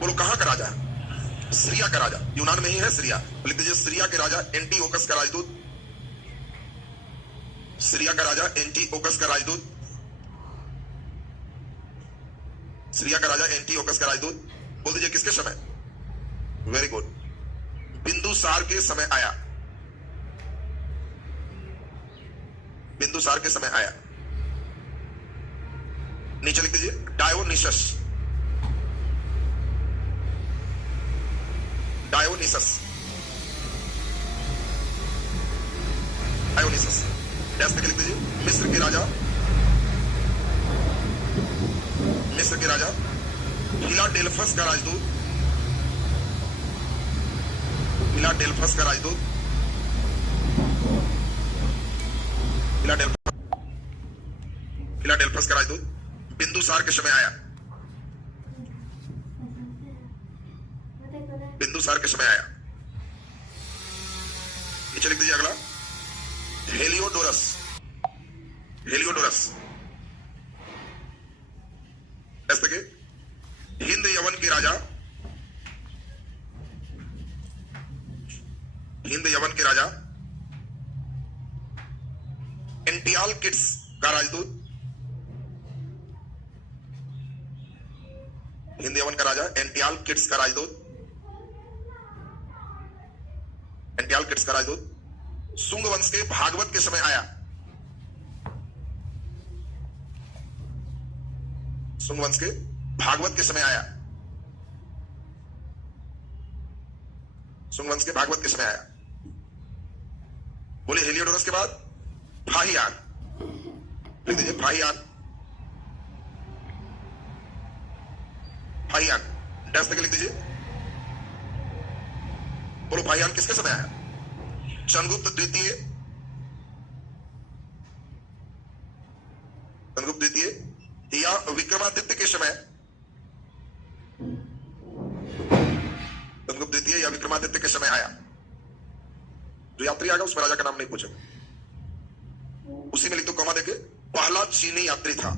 बोलो कहां का राजा है? सीरिया का राजा, यूनान में ही है सीरिया। तो लिख दीजिए सीरिया के राजा एंटीओकस का राजदूत, सीरिया का राजा एंटीओकस का राजदूत, सीरिया का राजा एंटीओकस का राजदूत। बोल दीजिए किसके समय? वेरी गुड, बिंदुसार के समय आया, बिंदुसार के समय आया। नीचे लिख दीजिए डायोनिसस, डायोनिसस, डायोनिसस डैश देके लिख दीजिए। मिस्र के राजा, मिस्र के राजा फिलाडेल्फस का राजदूत, फिलाडेल्फस का राजदूत, फिलाडेल्फस का राजदूत बिंदुसार के समय आया, बिंदुसार के समय आया। नीचे लिख दीजिए अगला हेलियोडोरस, हेलियोडोरस ऐसे के हिंद यवन के राजा, हिंद यवन के राजा एंटियालकिड्स का राजदूत, हिंद यवन का राजा एंटियालकिड्स का राजदूत, एंटियालकिड्स का राजदूत सुंग वंश के भागवत के समय आया, सुंग वंश के भागवत के समय आया, सुंग वंश के भागवत के समय आया। बोले हेलियोडोरस के बाद फाहियान, लिख दीजिए फाहियान, फाहियान डैश तक लिख दीजिए। बोलो फाहियान किसके समय आया? चंद्रगुप्त द्वितीय, चंद्रगुप्त द्वितीय या विक्रमादित्य के समय, चंद्रगुप्त द्वितीय या विक्रमादित्य के समय आया। जो यात्री आएगा उसमें राजा का नाम नहीं पूछेगा, उसी में लिख दो कॉमा देके पहला चीनी यात्री था,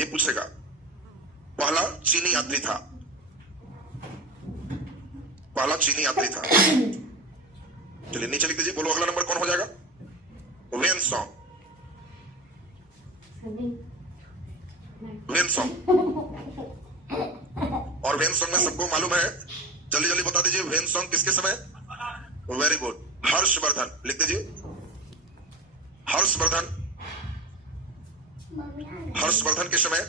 ये पूछेगा पहला चीनी यात्री था, पहला चीनी यात्री था। चलिए नीचे लिख दीजिए। बोलो अगला नंबर कौन हो जाएगा? वेनसोंग, वेनसोंग। और वेनसोंग में सबको मालूम है, जल्दी जल्दी बता दीजिए वेनसोंग किसके समय? वेरी गुड, हर्षवर्धन, लिख दीजिए हर्षवर्धन, हर्षवर्धन के समय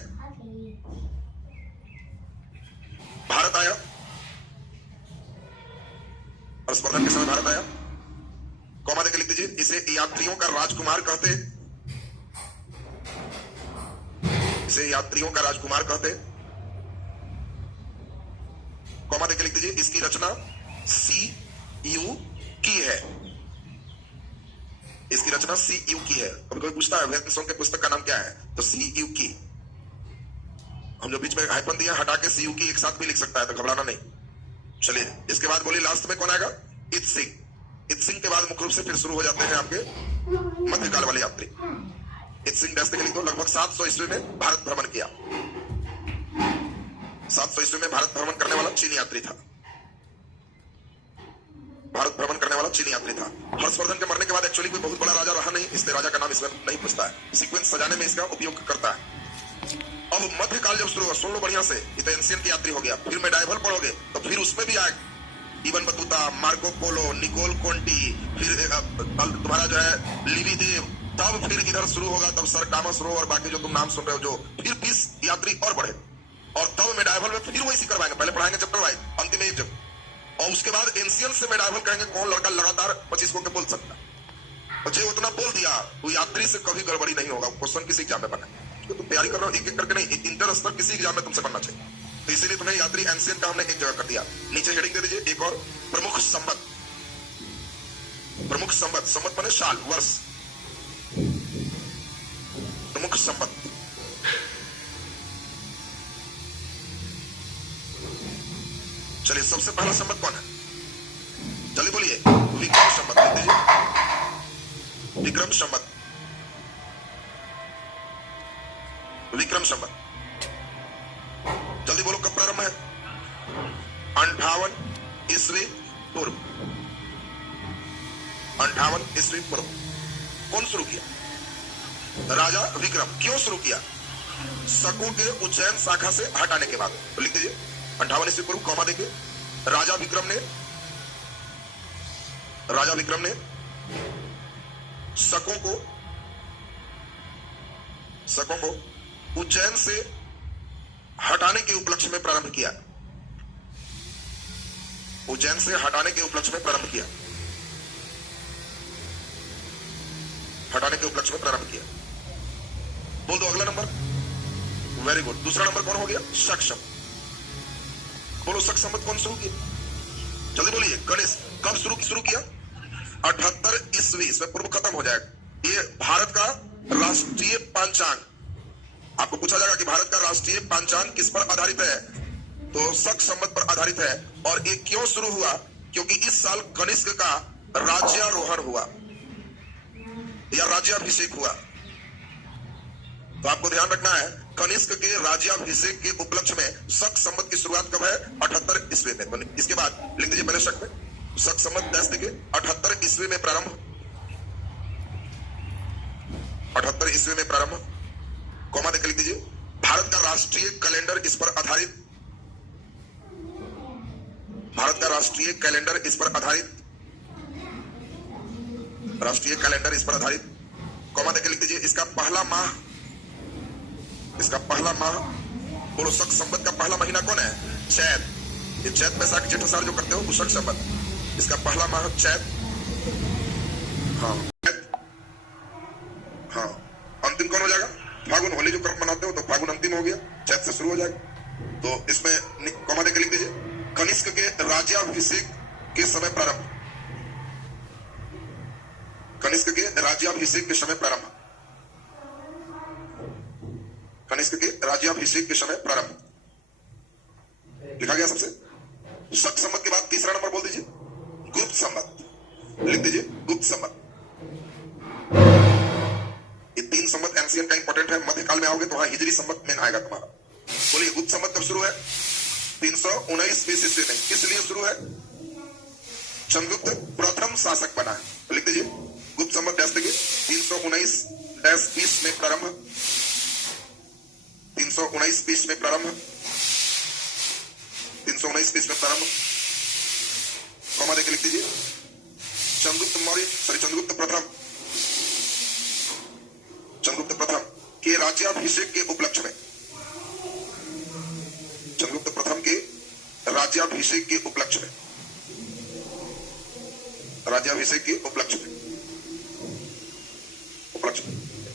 भारत आया, हर्षवर्धन के समय भारत आया। कॉमा देकर लिख दीजिए इसे यात्रियों का राजकुमार कहते, इसे यात्रियों का राजकुमार कहते। कॉमा देकर लिख दीजिए इसकी रचना CU की है, इसकी रचना CU की है। कभी कोई पूछता है वेनसोंग के पुस्तक का नाम क्या है, तो CU की। हम जो बीच में हाइफन दिया हटा के CU की एक साथ भी लिख सकता है, तो घबराना नहीं। चलिए इसके बाद बोलिए लास्ट में कौन आएगा? इत्सिंग। इत्सिंग के बाद मुख्य रूप से फिर शुरू हो जाते हैं आपके मध्यकाल वाले यात्री। इत्सिंग डैश के लिख दो। लगभग 700 ईस्वी में भारत भ्रमण किया, 700 ईस्वी में भारत भ्रमण करने वाला चीनी यात्री था, भारत भ्रमण करने वाला चीनी यात्री था। हर्षवर्धन के मरने के बाद एक्चुअली कोई बहुत बड़ा राजा रहा नहीं, इसलिए राजा का नाम इसमें नहीं पूछता है, सीक्वेंस सजाने में इसका उपयोग करता है। अब मध्यकाल जब शुरू हुआ, सुन लो बढ़िया से, ये तो एंशिएंट यात्री हो गया। फिर मेडाइवल पढ़ोगे तो फिर उसमें भी आए Ibn Battuta, Marco Polo, Nicolo Conti, फिर तुम्हारा जो है लिवी देव, तब फिर इधर शुरू होगा, तब सर टॉमस रो और बाकी जो तुम नाम सुन रहे हो, जो फिर 20 यात्री और बढ़े, और तब मेडाइवल में फिर वही करवाएंगे। पहले पढ़ाएंगे चैप्टर वाइज, अंतिम एक जब, और उसके बाद एंशिएंट से मेडाइवल कहेंगे कौन लड़का लगातार 25 को के बोल सकता है। जो उतना बोल दिया वो यात्री से कभी गड़बड़ी नहीं होगा। क्वेश्चन किसी एग्जाम में बना, तो तुम तैयारी कर रहे हो एक एक करके नहीं, इंटर स्तर किसी एग्जाम में तुमसे बनना चाहिए। तो इसीलिए तुम्हें यात्री एंशिएंट का हमने एक जगह कर दिया। नीचे हेडिंग दे दीजिए एक और, प्रमुख संवत। प्रमुख संवत, संवत माने साल, वर्ष, प्रमुख संवत। चलिए सबसे पहला संवत कौन है? जल्दी बोलिए। विक्रम संवत, लिख दीजिए विक्रम संवत, विक्रम संवत। जल्दी बोलो कब प्रारंभ है? 58 ईस्वी पूर्व, 58 ईस्वी पूर्व। कौन शुरू किया? राजा विक्रम। क्यों शुरू किया? शकों के उज्जैन शाखा से हटाने के बाद। तो लिख दीजिए 58 ईस्वी पूर्व, कॉमा देके राजा विक्रम ने, राजा विक्रम ने शकों को उज्जैन से हटाने के उपलक्ष्य में प्रारंभ किया, उज्जैन से हटाने के उपलक्ष्य में प्रारंभ किया, हटाने के उपलक्ष्य में प्रारंभ किया। बोल दो अगला नंबर। Very good. दूसरा नंबर कौन हो गया? शक संवत। बोलो शक संवत कौन शुरू किया? जल्दी बोलिए। गणेश। कब शुरू किया? 78 ईस्वी। इसमें पूर्व खत्म हो जाएगा। ये भारत का राष्ट्रीय पंचांग, आपको पूछा जाएगा कि भारत का राष्ट्रीय पंचांग किस पर आधारित है, तो शक संवत पर आधारित है। और ये क्यों शुरू हुआ? क्योंकि इस साल कनिष्क का राज्यारोहण हुआ या राज्याभिषेक हुआ। तो आपको ध्यान रखना है, कनिष्क के राज्याभिषेक के उपलक्ष्य में शक संवत की शुरुआत कब है? 78 ईस्वी में। इसके बाद लिख दीजिए पहले शक में, शक संवत 78 ईस्वी में प्रारंभ, 78 ईस्वी में प्रारंभ, कॉमा देकर लिख दीजिए भारत का राष्ट्रीय कैलेंडर इस पर आधारित, भारत का राष्ट्रीय कैलेंडर इस पर आधारित, राष्ट्रीय कैलेंडर इस पर आधारित, कॉमा देकर लिख दीजिए इसका पहला माह, इसका पहला माह। बोलो शक संवत का पहला महीना कौन है? चैत। ये चैत बैसाख जेठ आषाढ़ जो करते हो वो शक संवत। इसका पहला माह चैत, हाँ हो गया, चैत से शुरू हो जाएगा। तो इसमें कॉमा देकर लिख दीजिए, कनिष्क के राज्याभिषेक के समय प्रारंभ। कनिष्क के राज्याभिषेक के समय प्रारंभ। कनिष्क के राज्याभिषेक के समय प्रारंभ लिखा गया सबसे। शक संवत के बाद तीसरा नंबर बोल दीजिए, गुप्त संवत। लिख दीजिए गुप्त संवत। ये 3 संवत एंशिएंट का इंपॉर्टेंट है। मध्यकाल में आओगे तो वहां हिजरी संवत में आएगा तुम्हारा। बोलिए गुप्त संवत कब शुरू है? 319 बीसी से नहीं। किस लिए शुरू है? चंद्रगुप्त प्रथम शासक बना है। तो लिख दीजिए गुप्त संवत डैश देखिए 319-20 में प्रारंभ। 319-20 में प्रारंभ। 319-20 में प्रारंभ। कॉमा देकर लिख दीजिए चंद्रगुप्त मौर्य चंद्रगुप्त प्रथम के राज्याभिषेक के उपलक्ष्य में। चंद्रगुप्त प्रथम के राज्याभिषेक के उपलक्ष्य में। राज्याभिषेक के उपलक्ष्य में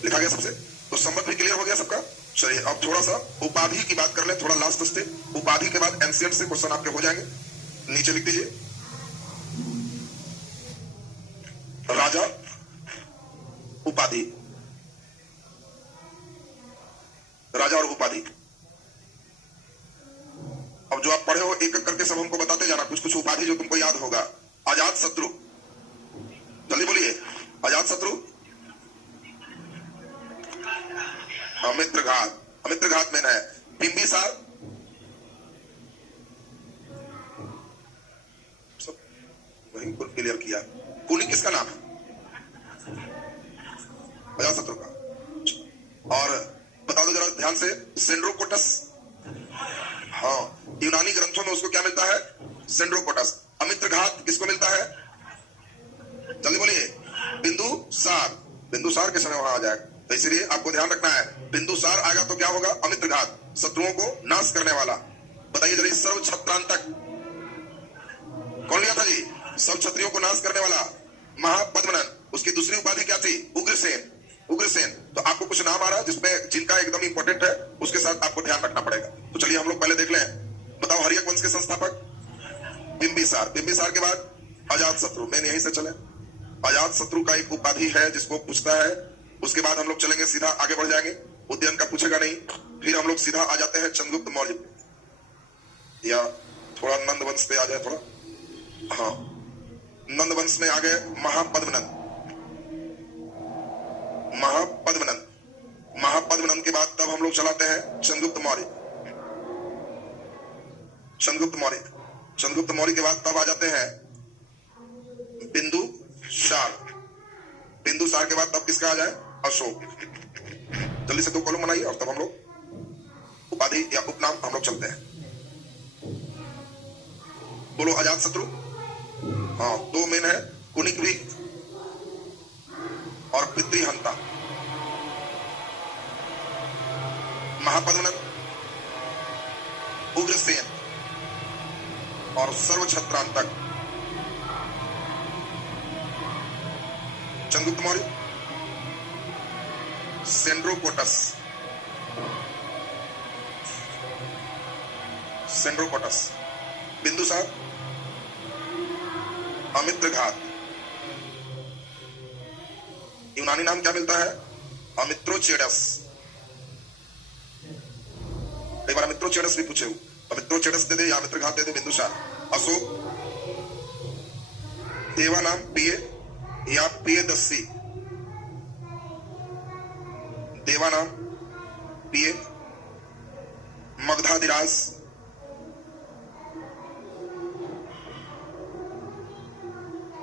लिखा गया सबसे। तो संवत भी क्लियर हो गया सबका। चलिए अब थोड़ा सा उपाधि की बात कर ले, थोड़ा लास्ट स्टेप। उपाधि के बाद एंशिएंट से क्वेश्चन आपके हो जाएंगे। नीचे लिख दीजिए राजा उपाधि। राजा और उपाधि। अब जो आप पढ़े हो एक एक करके सब हमको बताते जाना, कुछ कुछ उपाधि जो तुमको याद होगा। अजात शत्रु, जल्दी बोलिए। अजात शत्रु, अमित्रघात। अमित्रघात में है बिंबिसार। सब वही क्लियर किया। कुनी किसका नाम है? अजात शत्रु का। और बता दो जरा ध्यान से, सेंड्रोकोटस। हाँ, यूनानी ग्रंथों में उसको क्या मिलता है? सेंड्रोकोटस। अमित्रघात किसको मिलता है? जल्दी बोलिए। बिंदुसार। बिंदुसार के समय वहां आ जाएगा। तो इसलिए आपको ध्यान रखना है, बिंदुसार आएगा तो क्या होगा? अमित्रघात, शत्रुओं को नाश करने वाला। बताइए जरा, सर्व छत्रांतक कौन लिया था जी? सब क्षत्रियों को नाश करने वाला महापद्मनन। उसकी दूसरी उपाधि क्या थी? उग्रसेन। उग्रसेन। तो आपको कुछ नाम आ रहा है जिसमें जिनका एकदम इंपॉर्टेंट है, उसके साथ आपको ध्यान रखना पड़ेगा। तो चलिए हम लोग पहले देख लें। बताओ, हर्यक वंश के संस्थापक बिंबिसार। बिंबिसार के बाद अजात शत्रु। मेन यहीं से चले। अजात शत्रु का एक उपाधि है जिसको पूछता है। उसके बाद हम लोग चलेंगे सीधा आगे बढ़ जाएंगे। उद्यन का पूछेगा नहीं। फिर हम लोग सीधा आ जाते हैं चंद्रगुप्त मौर्य पे, या थोड़ा नंद वंश पे आ जाए थोड़ा। हाँ, नंद वंश में आ गए महापद्मनंद। महापद्मनंद। महापद्मनंद के बाद तब हम लोग चलाते हैं चंद्रगुप्त मौर्य। चंद्रगुप्त मौर्य। चंद्रगुप्त मौर्य के बाद तब आ जाते हैं बिंदुसार। बिंदुसार के बाद तब किसका आ जाए? अशोक। जल्दी से 2 कॉलम बनाइए और तब हम लोग उपाधि या उपनाम हम लोग चलते हैं। बोलो अजात शत्रु। हाँ, 2 मेन है, कुनिक और पितृहंता। महापद्मनंद, उग्रसेन और सर्वछत्रांतक। चंद्रगुप्त मौर्य, सेंड्रोकोटस। सेंड्रोकोटस। बिंदुसार, अमित्रघात। यूनानी नाम क्या मिलता है? अमित्रोचेडस। एक बार अमित्रोचेडस भी पूछे हो। अमित्रोचेडस दे दे या अमित्रघात दे दे। बिंदुसार। अशोक, देवानाम पिये या पियदस्सी। देवानाम पिये, मगधाधिराज।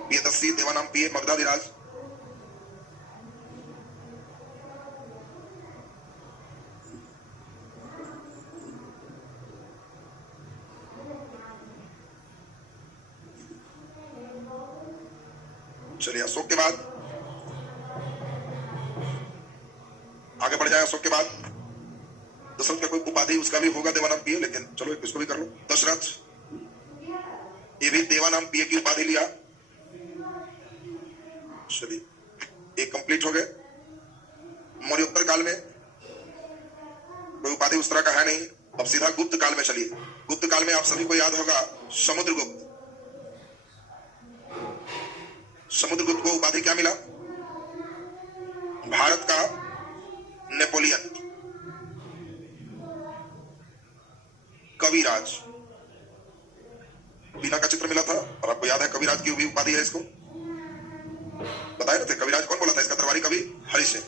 पियदस्सी, देवानाम पिये, मगधाधिराज। चलिए अशोक के बाद आगे बढ़ जाए। अशोक के बाद दशरथ का कोई उपाधि उसका भी होगा देवानाम पिए, लेकिन चलो इसको भी कर लो। दशरथ, ये भी देवानाम पिए की उपाधि लिया। चलिए एक कंप्लीट हो गए। मौर्योत्तर काल में कोई उपाधि उस तरह का है नहीं। अब सीधा गुप्त काल में चलिए। गुप्त काल में आप सभी को याद होगा समुद्रगुप्त। समुद्रगुप्त को उपाधि क्या मिला? भारत का नेपोलियन, कविराज। बीना का चित्र मिला था और आपको याद है कविराज की भी उपाधि है इसको, बताए ना थे। कविराज कौन बोला था इसका? दरबारी कवि हरिसेन।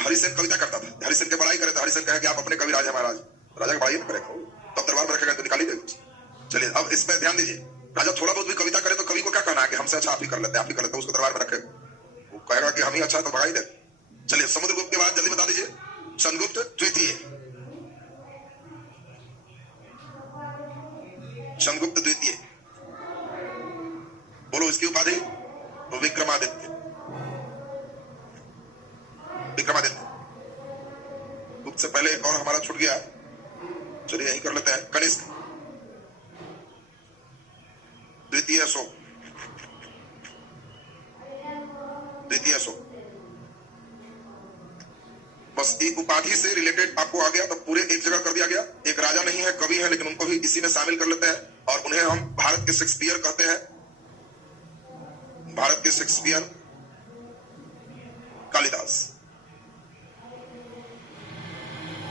हरिसेन कविता करता था, हरिसेन के बड़ाई करे तो हरिसेन कहे कि आप अपने कविराज है महाराज। राजा की बड़ाई नहीं करेगा तब दरबार में रखेगा तो निकाली देगा। चलिए अब इसमें ध्यान दीजिए, राजा थोड़ा बहुत भी कविता करे तो कवि को क्या कहना है कि हमसे अच्छा आप ही कर लेते हैं, आप ही कर लेते हैं, उसको दरबार में रखे। वो कहेगा कि हम ही अच्छा तो भगाई दे। चलिए समुद्रगुप्त के बाद जल्दी बता दीजिए। चंद्रगुप्त द्वितीय, चंद्रगुप्त द्वितीय। बोलो इसकी उपाधि? विक्रमादित्य। विक्रमादित्य। गुप्त से पहले एक और हमारा छूट गया, चलिए यही कर लेते हैं। कनिष्क द्वितीय अशोक, द्वितीय अशोक। बस एक उपाधि से रिलेटेड आपको आ गया तो पूरे एक जगह कर दिया गया। एक राजा नहीं है, कवि है, लेकिन उनको भी इसी में शामिल कर लेते हैं और उन्हें हम भारत के शेक्सपियर कहते हैं। भारत के शेक्सपियर कालिदास।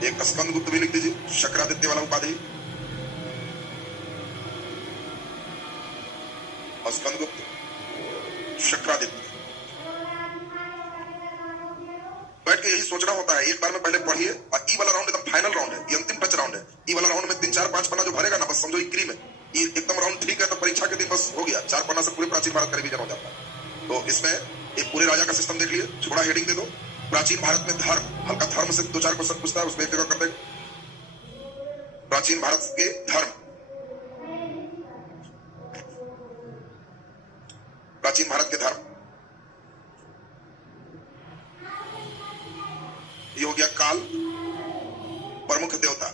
एक स्कंदगुप्त भी लिख दीजिए, शक्रादित्य वाला उपाधि। स्कंदगुप्त, शक्रादित्य। बैठ के यही सोचना होता है, एक बार में पहले पढ़िए। और ई वाला राउंड एकदम फाइनल राउंड है, ये अंतिम टच राउंड है। ई वाला राउंड में 3 4 5 पन्ना जो भरेगा ना, बस समझो इक्री में ये एकदम राउंड ठीक है तो परीक्षा के दिन बस हो गया। 4 पन्ना से पूरे प्राचीन भारत का रिवीजन हो जाता है। तो इसमें एक पूरे राजा का सिस्टम देख लिए, छोटा हेडिंग दे दो। प्राचीन भारत में धर्म, हल्का धर्म से 2 4 क्वेश्चन पूछता है, उसमें एक जगह कर देंगे। प्राचीन भारत के धर्म, प्राचीन भारत के धर्म। ये हो गया काल, प्रमुख देवता,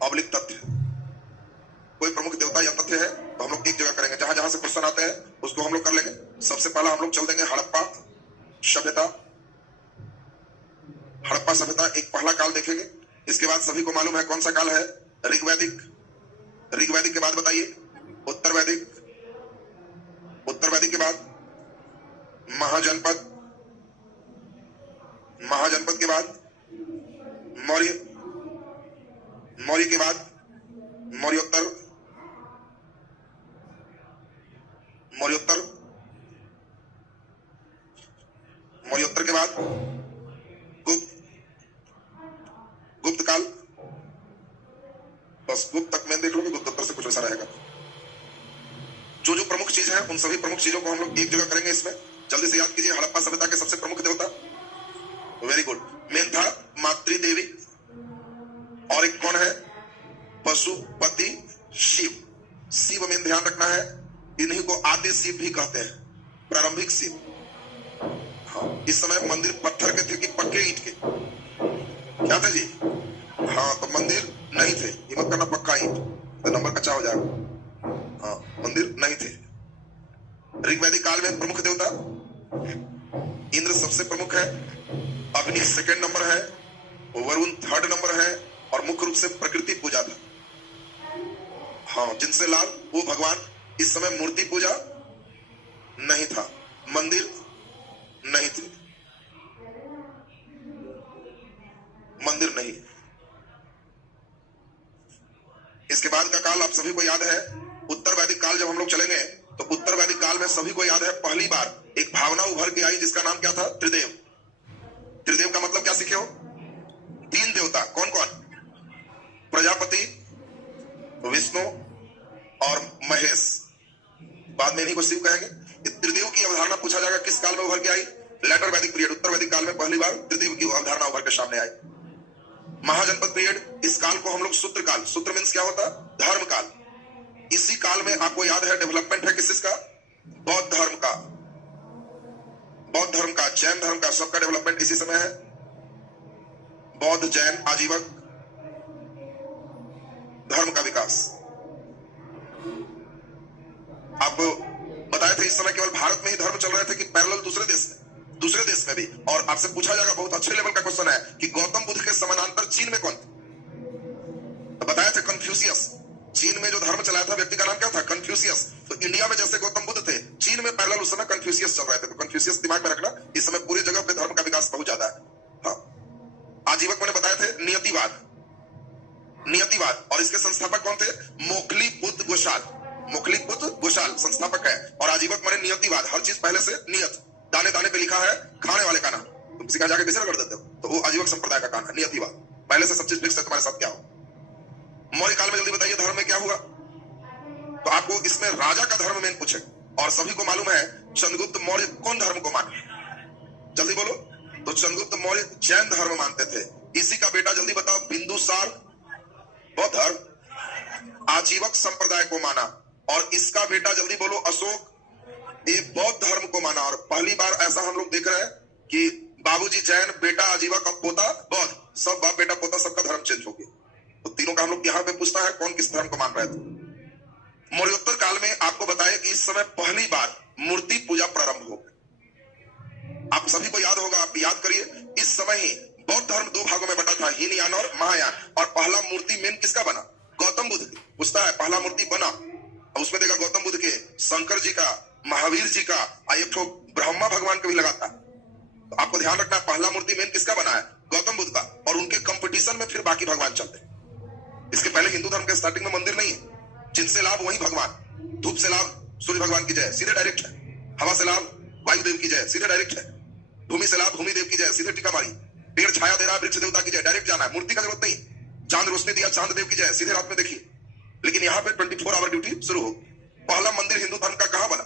ऑब्लिक तथ्य। कोई प्रमुख देवता या तथ्य है तो हम लोग एक जगह करेंगे, जहां जहां से क्वेश्चन आते हैं उसको हम लोग कर लेंगे। सबसे पहला हम लोग चल देंगे हड़प्पा सभ्यता। हड़प्पा सभ्यता एक पहला काल देखेंगे। इसके बाद सभी को मालूम है कौन सा काल है? ऋग्वैदिक। ऋग्वैदिक के बाद बताइए उत्तरवैदिक। उत्तरवैदिक के बाद महाजनपद। महाजनपद के बाद मौर्य। मौर्य के बाद मौर्योत्तर। मौर्योत्तर। मौर्योत्तर के बाद गुप्त। गुप्त काल। बस गुप्त तक में देख लोगे, गुप्तोत्तर से कुछ ऐसा रहेगा। जो जो प्रमुख चीज है उन सभी प्रमुख चीजों को हम लोग एक जगह करेंगे। इसमें जल्दी से याद कीजिए हड़प्पा सभ्यता के सबसे प्रमुख देवता। Very good. मेन था मातृदेवी और एक कौन है? पशुपति शिव। शिव में ध्यान रखना है, इन्हीं को आदि शिव भी कहते हैं, प्रारंभिक शिव। हाँ, इस समय मंदिर पत्थर के थे कि पक्के ईंट के? क्या थे जी? हाँ, तो मंदिर नहीं थे, हिम्मत करना, पक्का ईंट तो नंबर कच्चा हो जाएगा। हाँ, मंदिर नहीं थे। ऋग्वैदिक काल में प्रमुख देवता इंद्र सबसे प्रमुख है, अग्नि सेकंड नंबर है, वरुण थर्ड नंबर है और मुख्य रूप से प्रकृति पूजा था। हाँ, जिनसे लाल वो भगवान। इस समय मूर्ति पूजा नहीं था, मंदिर नहीं थे, मंदिर नहीं। इसके बाद का काल आप सभी को याद है उत्तरवैदिक काल। जब हम लोग चलेंगे तो उत्तरवैदिक काल में सभी को याद है पहली बार एक भावना उभर के आई जिसका नाम क्या था? त्रिदेव। त्रिदेव का मतलब क्या सीखे हो? 3 देवता। कौन कौन? प्रजापति, विष्णु और महेश। बाद में इन्हीं को शिव कहेंगे। त्रिदेव की अवधारणा पूछा जाएगा किस काल में उभर के आई? लेटर वैदिक पीरियड। उत्तर वैदिक काल में पहली बार त्रिदेव की अवधारणा उभर के सामने आई। महाजनपद पीरियड, इस काल को हम लोग सूत्र काल। सूत्र मीन्स क्या होता? धर्म काल। इसी काल में आपको याद है डेवलपमेंट है किसका? बौद्ध धर्म का, बौद्ध धर्म का, जैन धर्म का, सबका डेवलपमेंट इसी समय है। बौद्ध जैन आजीवक धर्म का विकास। आप बताए थे इस समय केवल भारत में ही धर्म चल रहे थे कि पैरेलल दूसरे देश में? दूसरे देश में भी। और आपसे पूछा जाएगा, बहुत अच्छे लेवल का क्वेश्चन है कि गौतम बुद्ध के समानांतर चीन में कौन थे? तो बताया था कन्फ्यूशियस। चीन में जो धर्म चलाया था व्यक्ति का नाम क्या था? कन्फ्यूशियस। तो इंडिया में जैसे गौतम बुद्ध थे, चीन में पैरेलल उस समय कन्फ्यूशियस चल रहे थे। तो कन्फ्यूशियस दिमाग में रखना, इस समय पूरी जगह पे धर्म का विकास बहुत ज्यादा है। हाँ, आजीवक मैंने बताए थे नियतिवाद। नियतिवाद और इसके संस्थापक कौन थे? मोकली बुद्ध गोशाल। मोकली बुद्ध गोशाल संस्थापक है। और आजीवक मैंने नियतिवाद, हर चीज पहले से नियत, दाने दाने पे लिखा है खाने वाले का नाम, तुम किसी का जाके कैसे कर देते हो? तो वो आजीवक संप्रदाय का काम है, नियतिवाद। पहले से सब चीज फिक्स है, तुम्हारे साथ क्या हो। मौर्य काल में जल्दी बताइए धर्म में क्या हुआ? तो आपको इसमें राजा का धर्म मेन पूछे, और सभी को मालूम है चंद्रगुप्त मौर्य कौन धर्म को माने? जल्दी बोलो। तो चंद्रगुप्त मौर्य जैन धर्म मानते थे। इसी का बेटा जल्दी बताओ बिंदुसार बौद्ध धर्म, आजीवक संप्रदाय को माना। और इसका बेटा जल्दी बोलो अशोक, ये बौद्ध धर्म को माना। और पहली बार ऐसा हम लोग देख रहे हैं कि बाबूजी जैन, बेटा आजीवक, अब पोता बौद्ध, सब बाप बेटा पोता सबका धर्म चेंज हो गया। तो तीनों का हम लोग यहाँ पे पूछता है कौन किस धर्म को मान रहे थे। मौर्योत्तर काल में आपको बताया कि इस समय पहली बार मूर्ति पूजा प्रारंभ हो गई। आप सभी को याद होगा, आप याद करिए, इस समय ही बौद्ध धर्म दो भागों में बटा था, हीनयान और महायान। और पहला मूर्ति मेन किसका बना? गौतम बुद्ध की। पूछता है पहला मूर्ति बना, और उसमें देखा गौतम बुद्ध के, शंकर जी का, महावीर जी का, एक तो ब्रह्मा भगवान का भी लगाता। तो आपको ध्यान रखना, पहला मूर्ति मेन किसका बना है? गौतम बुद्ध का। और उनके कंपटीशन में फिर बाकी भगवान चलते। इसके पहले हिंदू धर्म के स्टार्टिंग में मंदिर नहीं है, जिनसे लाभ वही भगवान। धूप से लाभ सूर्य भगवान की जय, सीधे डायरेक्ट है। हवा से लाभ वायुदेव की जय, सीधे डायरेक्ट है। भूमि से लाभ भूमि देव की जय, सीधे टीका मारी। पेड़ छाया दे रहा, वृक्ष देवता की जय, डायरेक्ट जाना है, मूर्ति का जरूरत नहीं। चांद रोशनी दिया, चांद देव की जय, सीधे रात में देखिए। लेकिन यहाँ पे 24 आवर ड्यूटी शुरू हो। पहला मंदिर हिंदू धर्म का कहां बना?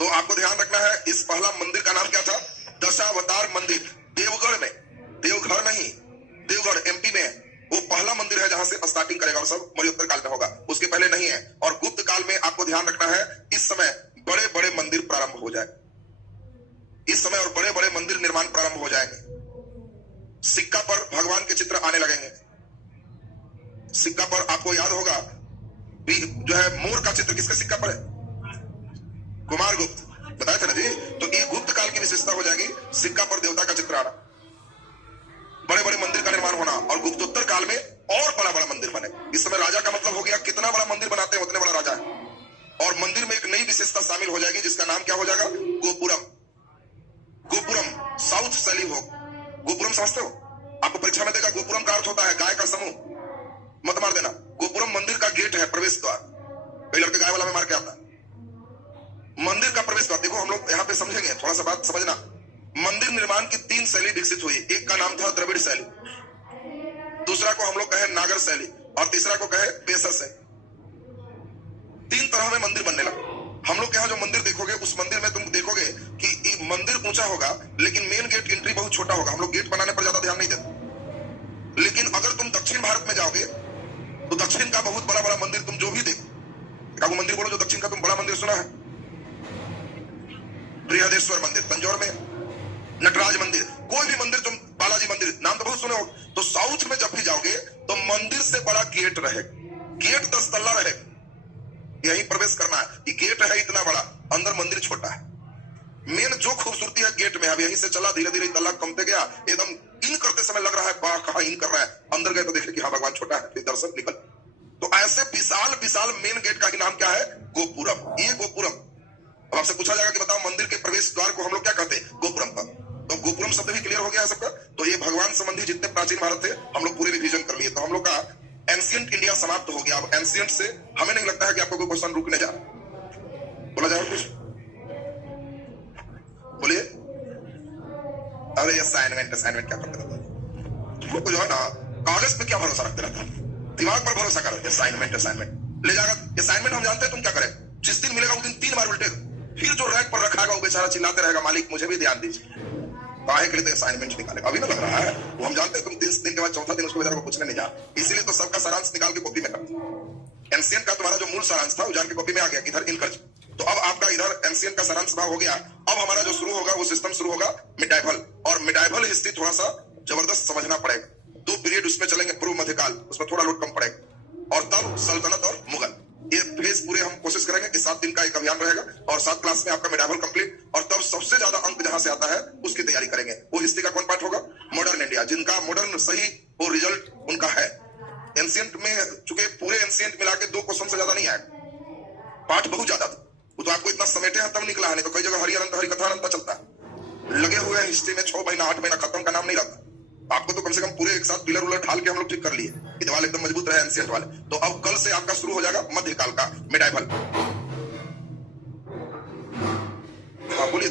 तो आपको ध्यान रखना है, इस पहला मंदिर का नाम क्या था? दशावतार मंदिर, देवगढ़ में। देवघर नहीं, देवगढ़ एमपी में है। वो पहला मंदिर है जहां से स्टार्टिंग करेगा, और सब मौर्योत्तर काल में होगा, उसके पहले नहीं है। और गुप्त काल में आपको ध्यान रखना है, इस समय बड़े बड़े मंदिर प्रारंभ हो जाए, इस समय और बड़े बड़े मंदिर निर्माण प्रारंभ हो जाएंगे। सिक्का पर भगवान के चित्र आने लगेंगे। सिक्का पर आपको याद होगा जो है मोर का चित्र किसके सिक्का पर है? कुमार गुप्त, बताया था ना जी। तो ये गुप्त काल की विशेषता हो जाएगी, सिक्का पर देवता का चित्र आना, बड़े बड़े मंदिर का निर्माण होना। और गुप्तोत्तर काल में और बड़ा बड़ा मंदिर बने। इस समय राजा का मतलब हो गया कितना बड़ा मंदिर बनाते हैं उतने बड़ा राजा है। और मंदिर में एक नई विशेषता शामिल हो जाएगी, जिसका नाम क्या हो जाएगा? गोपुरम। गोपुरम साउथ शैली हो। गोपुरम समझते हो? आपको परीक्षा में देगा, गोपुरम का अर्थ होता है गाय का समूह। मत मार देना। गोपुरम मंदिर का गेट है, प्रवेश द्वार। कई लड़के गाय वाला में मार के आता है। मंदिर का प्रवेश द्वार। देखो हम लोग यहाँ पे समझेंगे, थोड़ा सा बात समझना। मंदिर निर्माण की 3 शैली विकसित हुई। एक का नाम था द्रविड़ शैली, दूसरा को हम लोग कहे नागर शैली, और तीसरा को कहे पेशर शैली। 3 तरह में मंदिर बनने लगा। हम लोग यहाँ जो मंदिर देखोगे, उस मंदिर में तुम देखोगे कि मंदिर ऊंचा होगा, लेकिन मेन गेट एंट्री बहुत छोटा होगा। हम लोग गेट बनाने पर ज्यादा ध्यान नहीं देते। लेकिन अगर तुम दक्षिण भारत में जाओगे, तो दक्षिण का बहुत बड़ा बड़ा मंदिर तुम जो भी देखो, वो मंदिर बोलो जो दक्षिण का तुम बड़ा मंदिर सुना है? बृहदेश्वर मंदिर तंजौर में, नटराज मंदिर, कोई भी मंदिर तुम, बालाजी मंदिर, नाम तो बहुत सुने हो। तो साउथ में जब भी जाओगे तो मंदिर से बड़ा गेट रहेगा। गेट 10 तल्ला रहेगा, यही प्रवेश करना है। ये गेट है इतना बड़ा, अंदर मंदिर छोटा है। मेन जो खूबसूरती है गेट में। अब यहीं से चला, धीरे धीरे तल्ला कमते गया, एकदम इन करते समय लग रहा है वाह कहां इन कर रहा है। अंदर गए तो देखे कि हाँ भगवान छोटा है, फिर दर्शन निकल। तो ऐसे विशाल विशाल मेन गेट का ही नाम क्या है? गोपुरम। ये गोपुरम। अब आपसे पूछा जाएगा कि बताओ मंदिर के प्रवेश द्वार को हम लोग क्या कहते हैं? गोपुरम का। तो गोपुरम शब्द भी क्लियर हो गया है सबका। तो ये भगवान संबंधी जितने प्राचीन भारत थे हम लोग पूरे रिवीजन कर लिए। तो हम लोग का एंशिएंट इंडिया समाप्त हो गया। अब एंशिएंट से हमें नहीं लगता है कि आपको कोई क्वेश्चन रुकने जा रहा। बोला जाए कुछ, बोलिए। अरे असाइनमेंट क्या करते रहता है जो है ना, कागज पे क्या भरोसा रखते रहता है, दिमाग पर भरोसा करो। असाइनमेंट ले जाएगा। असाइनमेंट हम जानते हैं तुम क्या करें, जिस दिन मिलेगा उस दिन 3 बार उल्टेगा, फिर जो रैक पर रखा है वो बेचारा चिल्लाते रहेगा, मालिक मुझे भी ध्यान दीजिए। काहे के लिए असाइनमेंट निकालेगा? अभी ना लग रहा है वो, हम जानते हैं तुम 3 दिन के बाद चौथा दिन उसको बेचारा को पूछने नहीं जा। इसीलिए तो सबका सारांश निकाल के कॉपी में करते। एंशिएंट का तुम्हारा जो मूल सारांश था वो जान के कॉपी में आ गया, इधर इन कर। तो अब आपका इधर एंशिएंट का सारांश भाव हो गया। अब हमारा जो शुरू होगा वो सिस्टम शुरू होगा मिडाइवल। और मिडाइवल हिस्ट्री थोड़ा सा जबरदस्त समझना पड़ेगा। 2 पीरियड उसमें चलेंगे, पूर्व मध्यकाल, उसमें थोड़ा लोड कम पड़ेगा। और तब सल्तनत और मुगल। ये फेज पूरे हम कोशिश करेंगे कि 7 दिन का एक अभियान रहेगा, और 7 क्लास में आपका मिडाइवल कंप्लीट। और तब सबसे ज्यादा अंक पे जहां से आता है उसकी तैयारी करेंगे। वो हिस्ट्री का कौन पार्ट होगा? मॉडर्न इंडिया, जिनका मॉडर्न सही वो रिजल्ट उनका है। एंशिएंट में चूंकि पूरे एंशिएंट मिला के 2 क्वेश्चन से ज्यादा नहीं आए, पाठ बहुत ज्यादा था, वो तो आपको इतना समेटे हैं तब निकला है, नहीं तो कई जगह हरिअनंत हरिकथानंत चलता है। लगे हुए हैं हिस्ट्री में 6 महीना 8 महीना, खत्म का नाम नहीं रहता। आपको तो कम से कम पूरे एक साथ पिलर उलर ढाल के हम लोग ठीक कर लिए, दीवार एकदम मजबूत रहे एंशिएंट वाले। तो अब कल से आपका शुरू हो जाएगा मध्यकाल का मिडाइवल। हाँ बोलिए।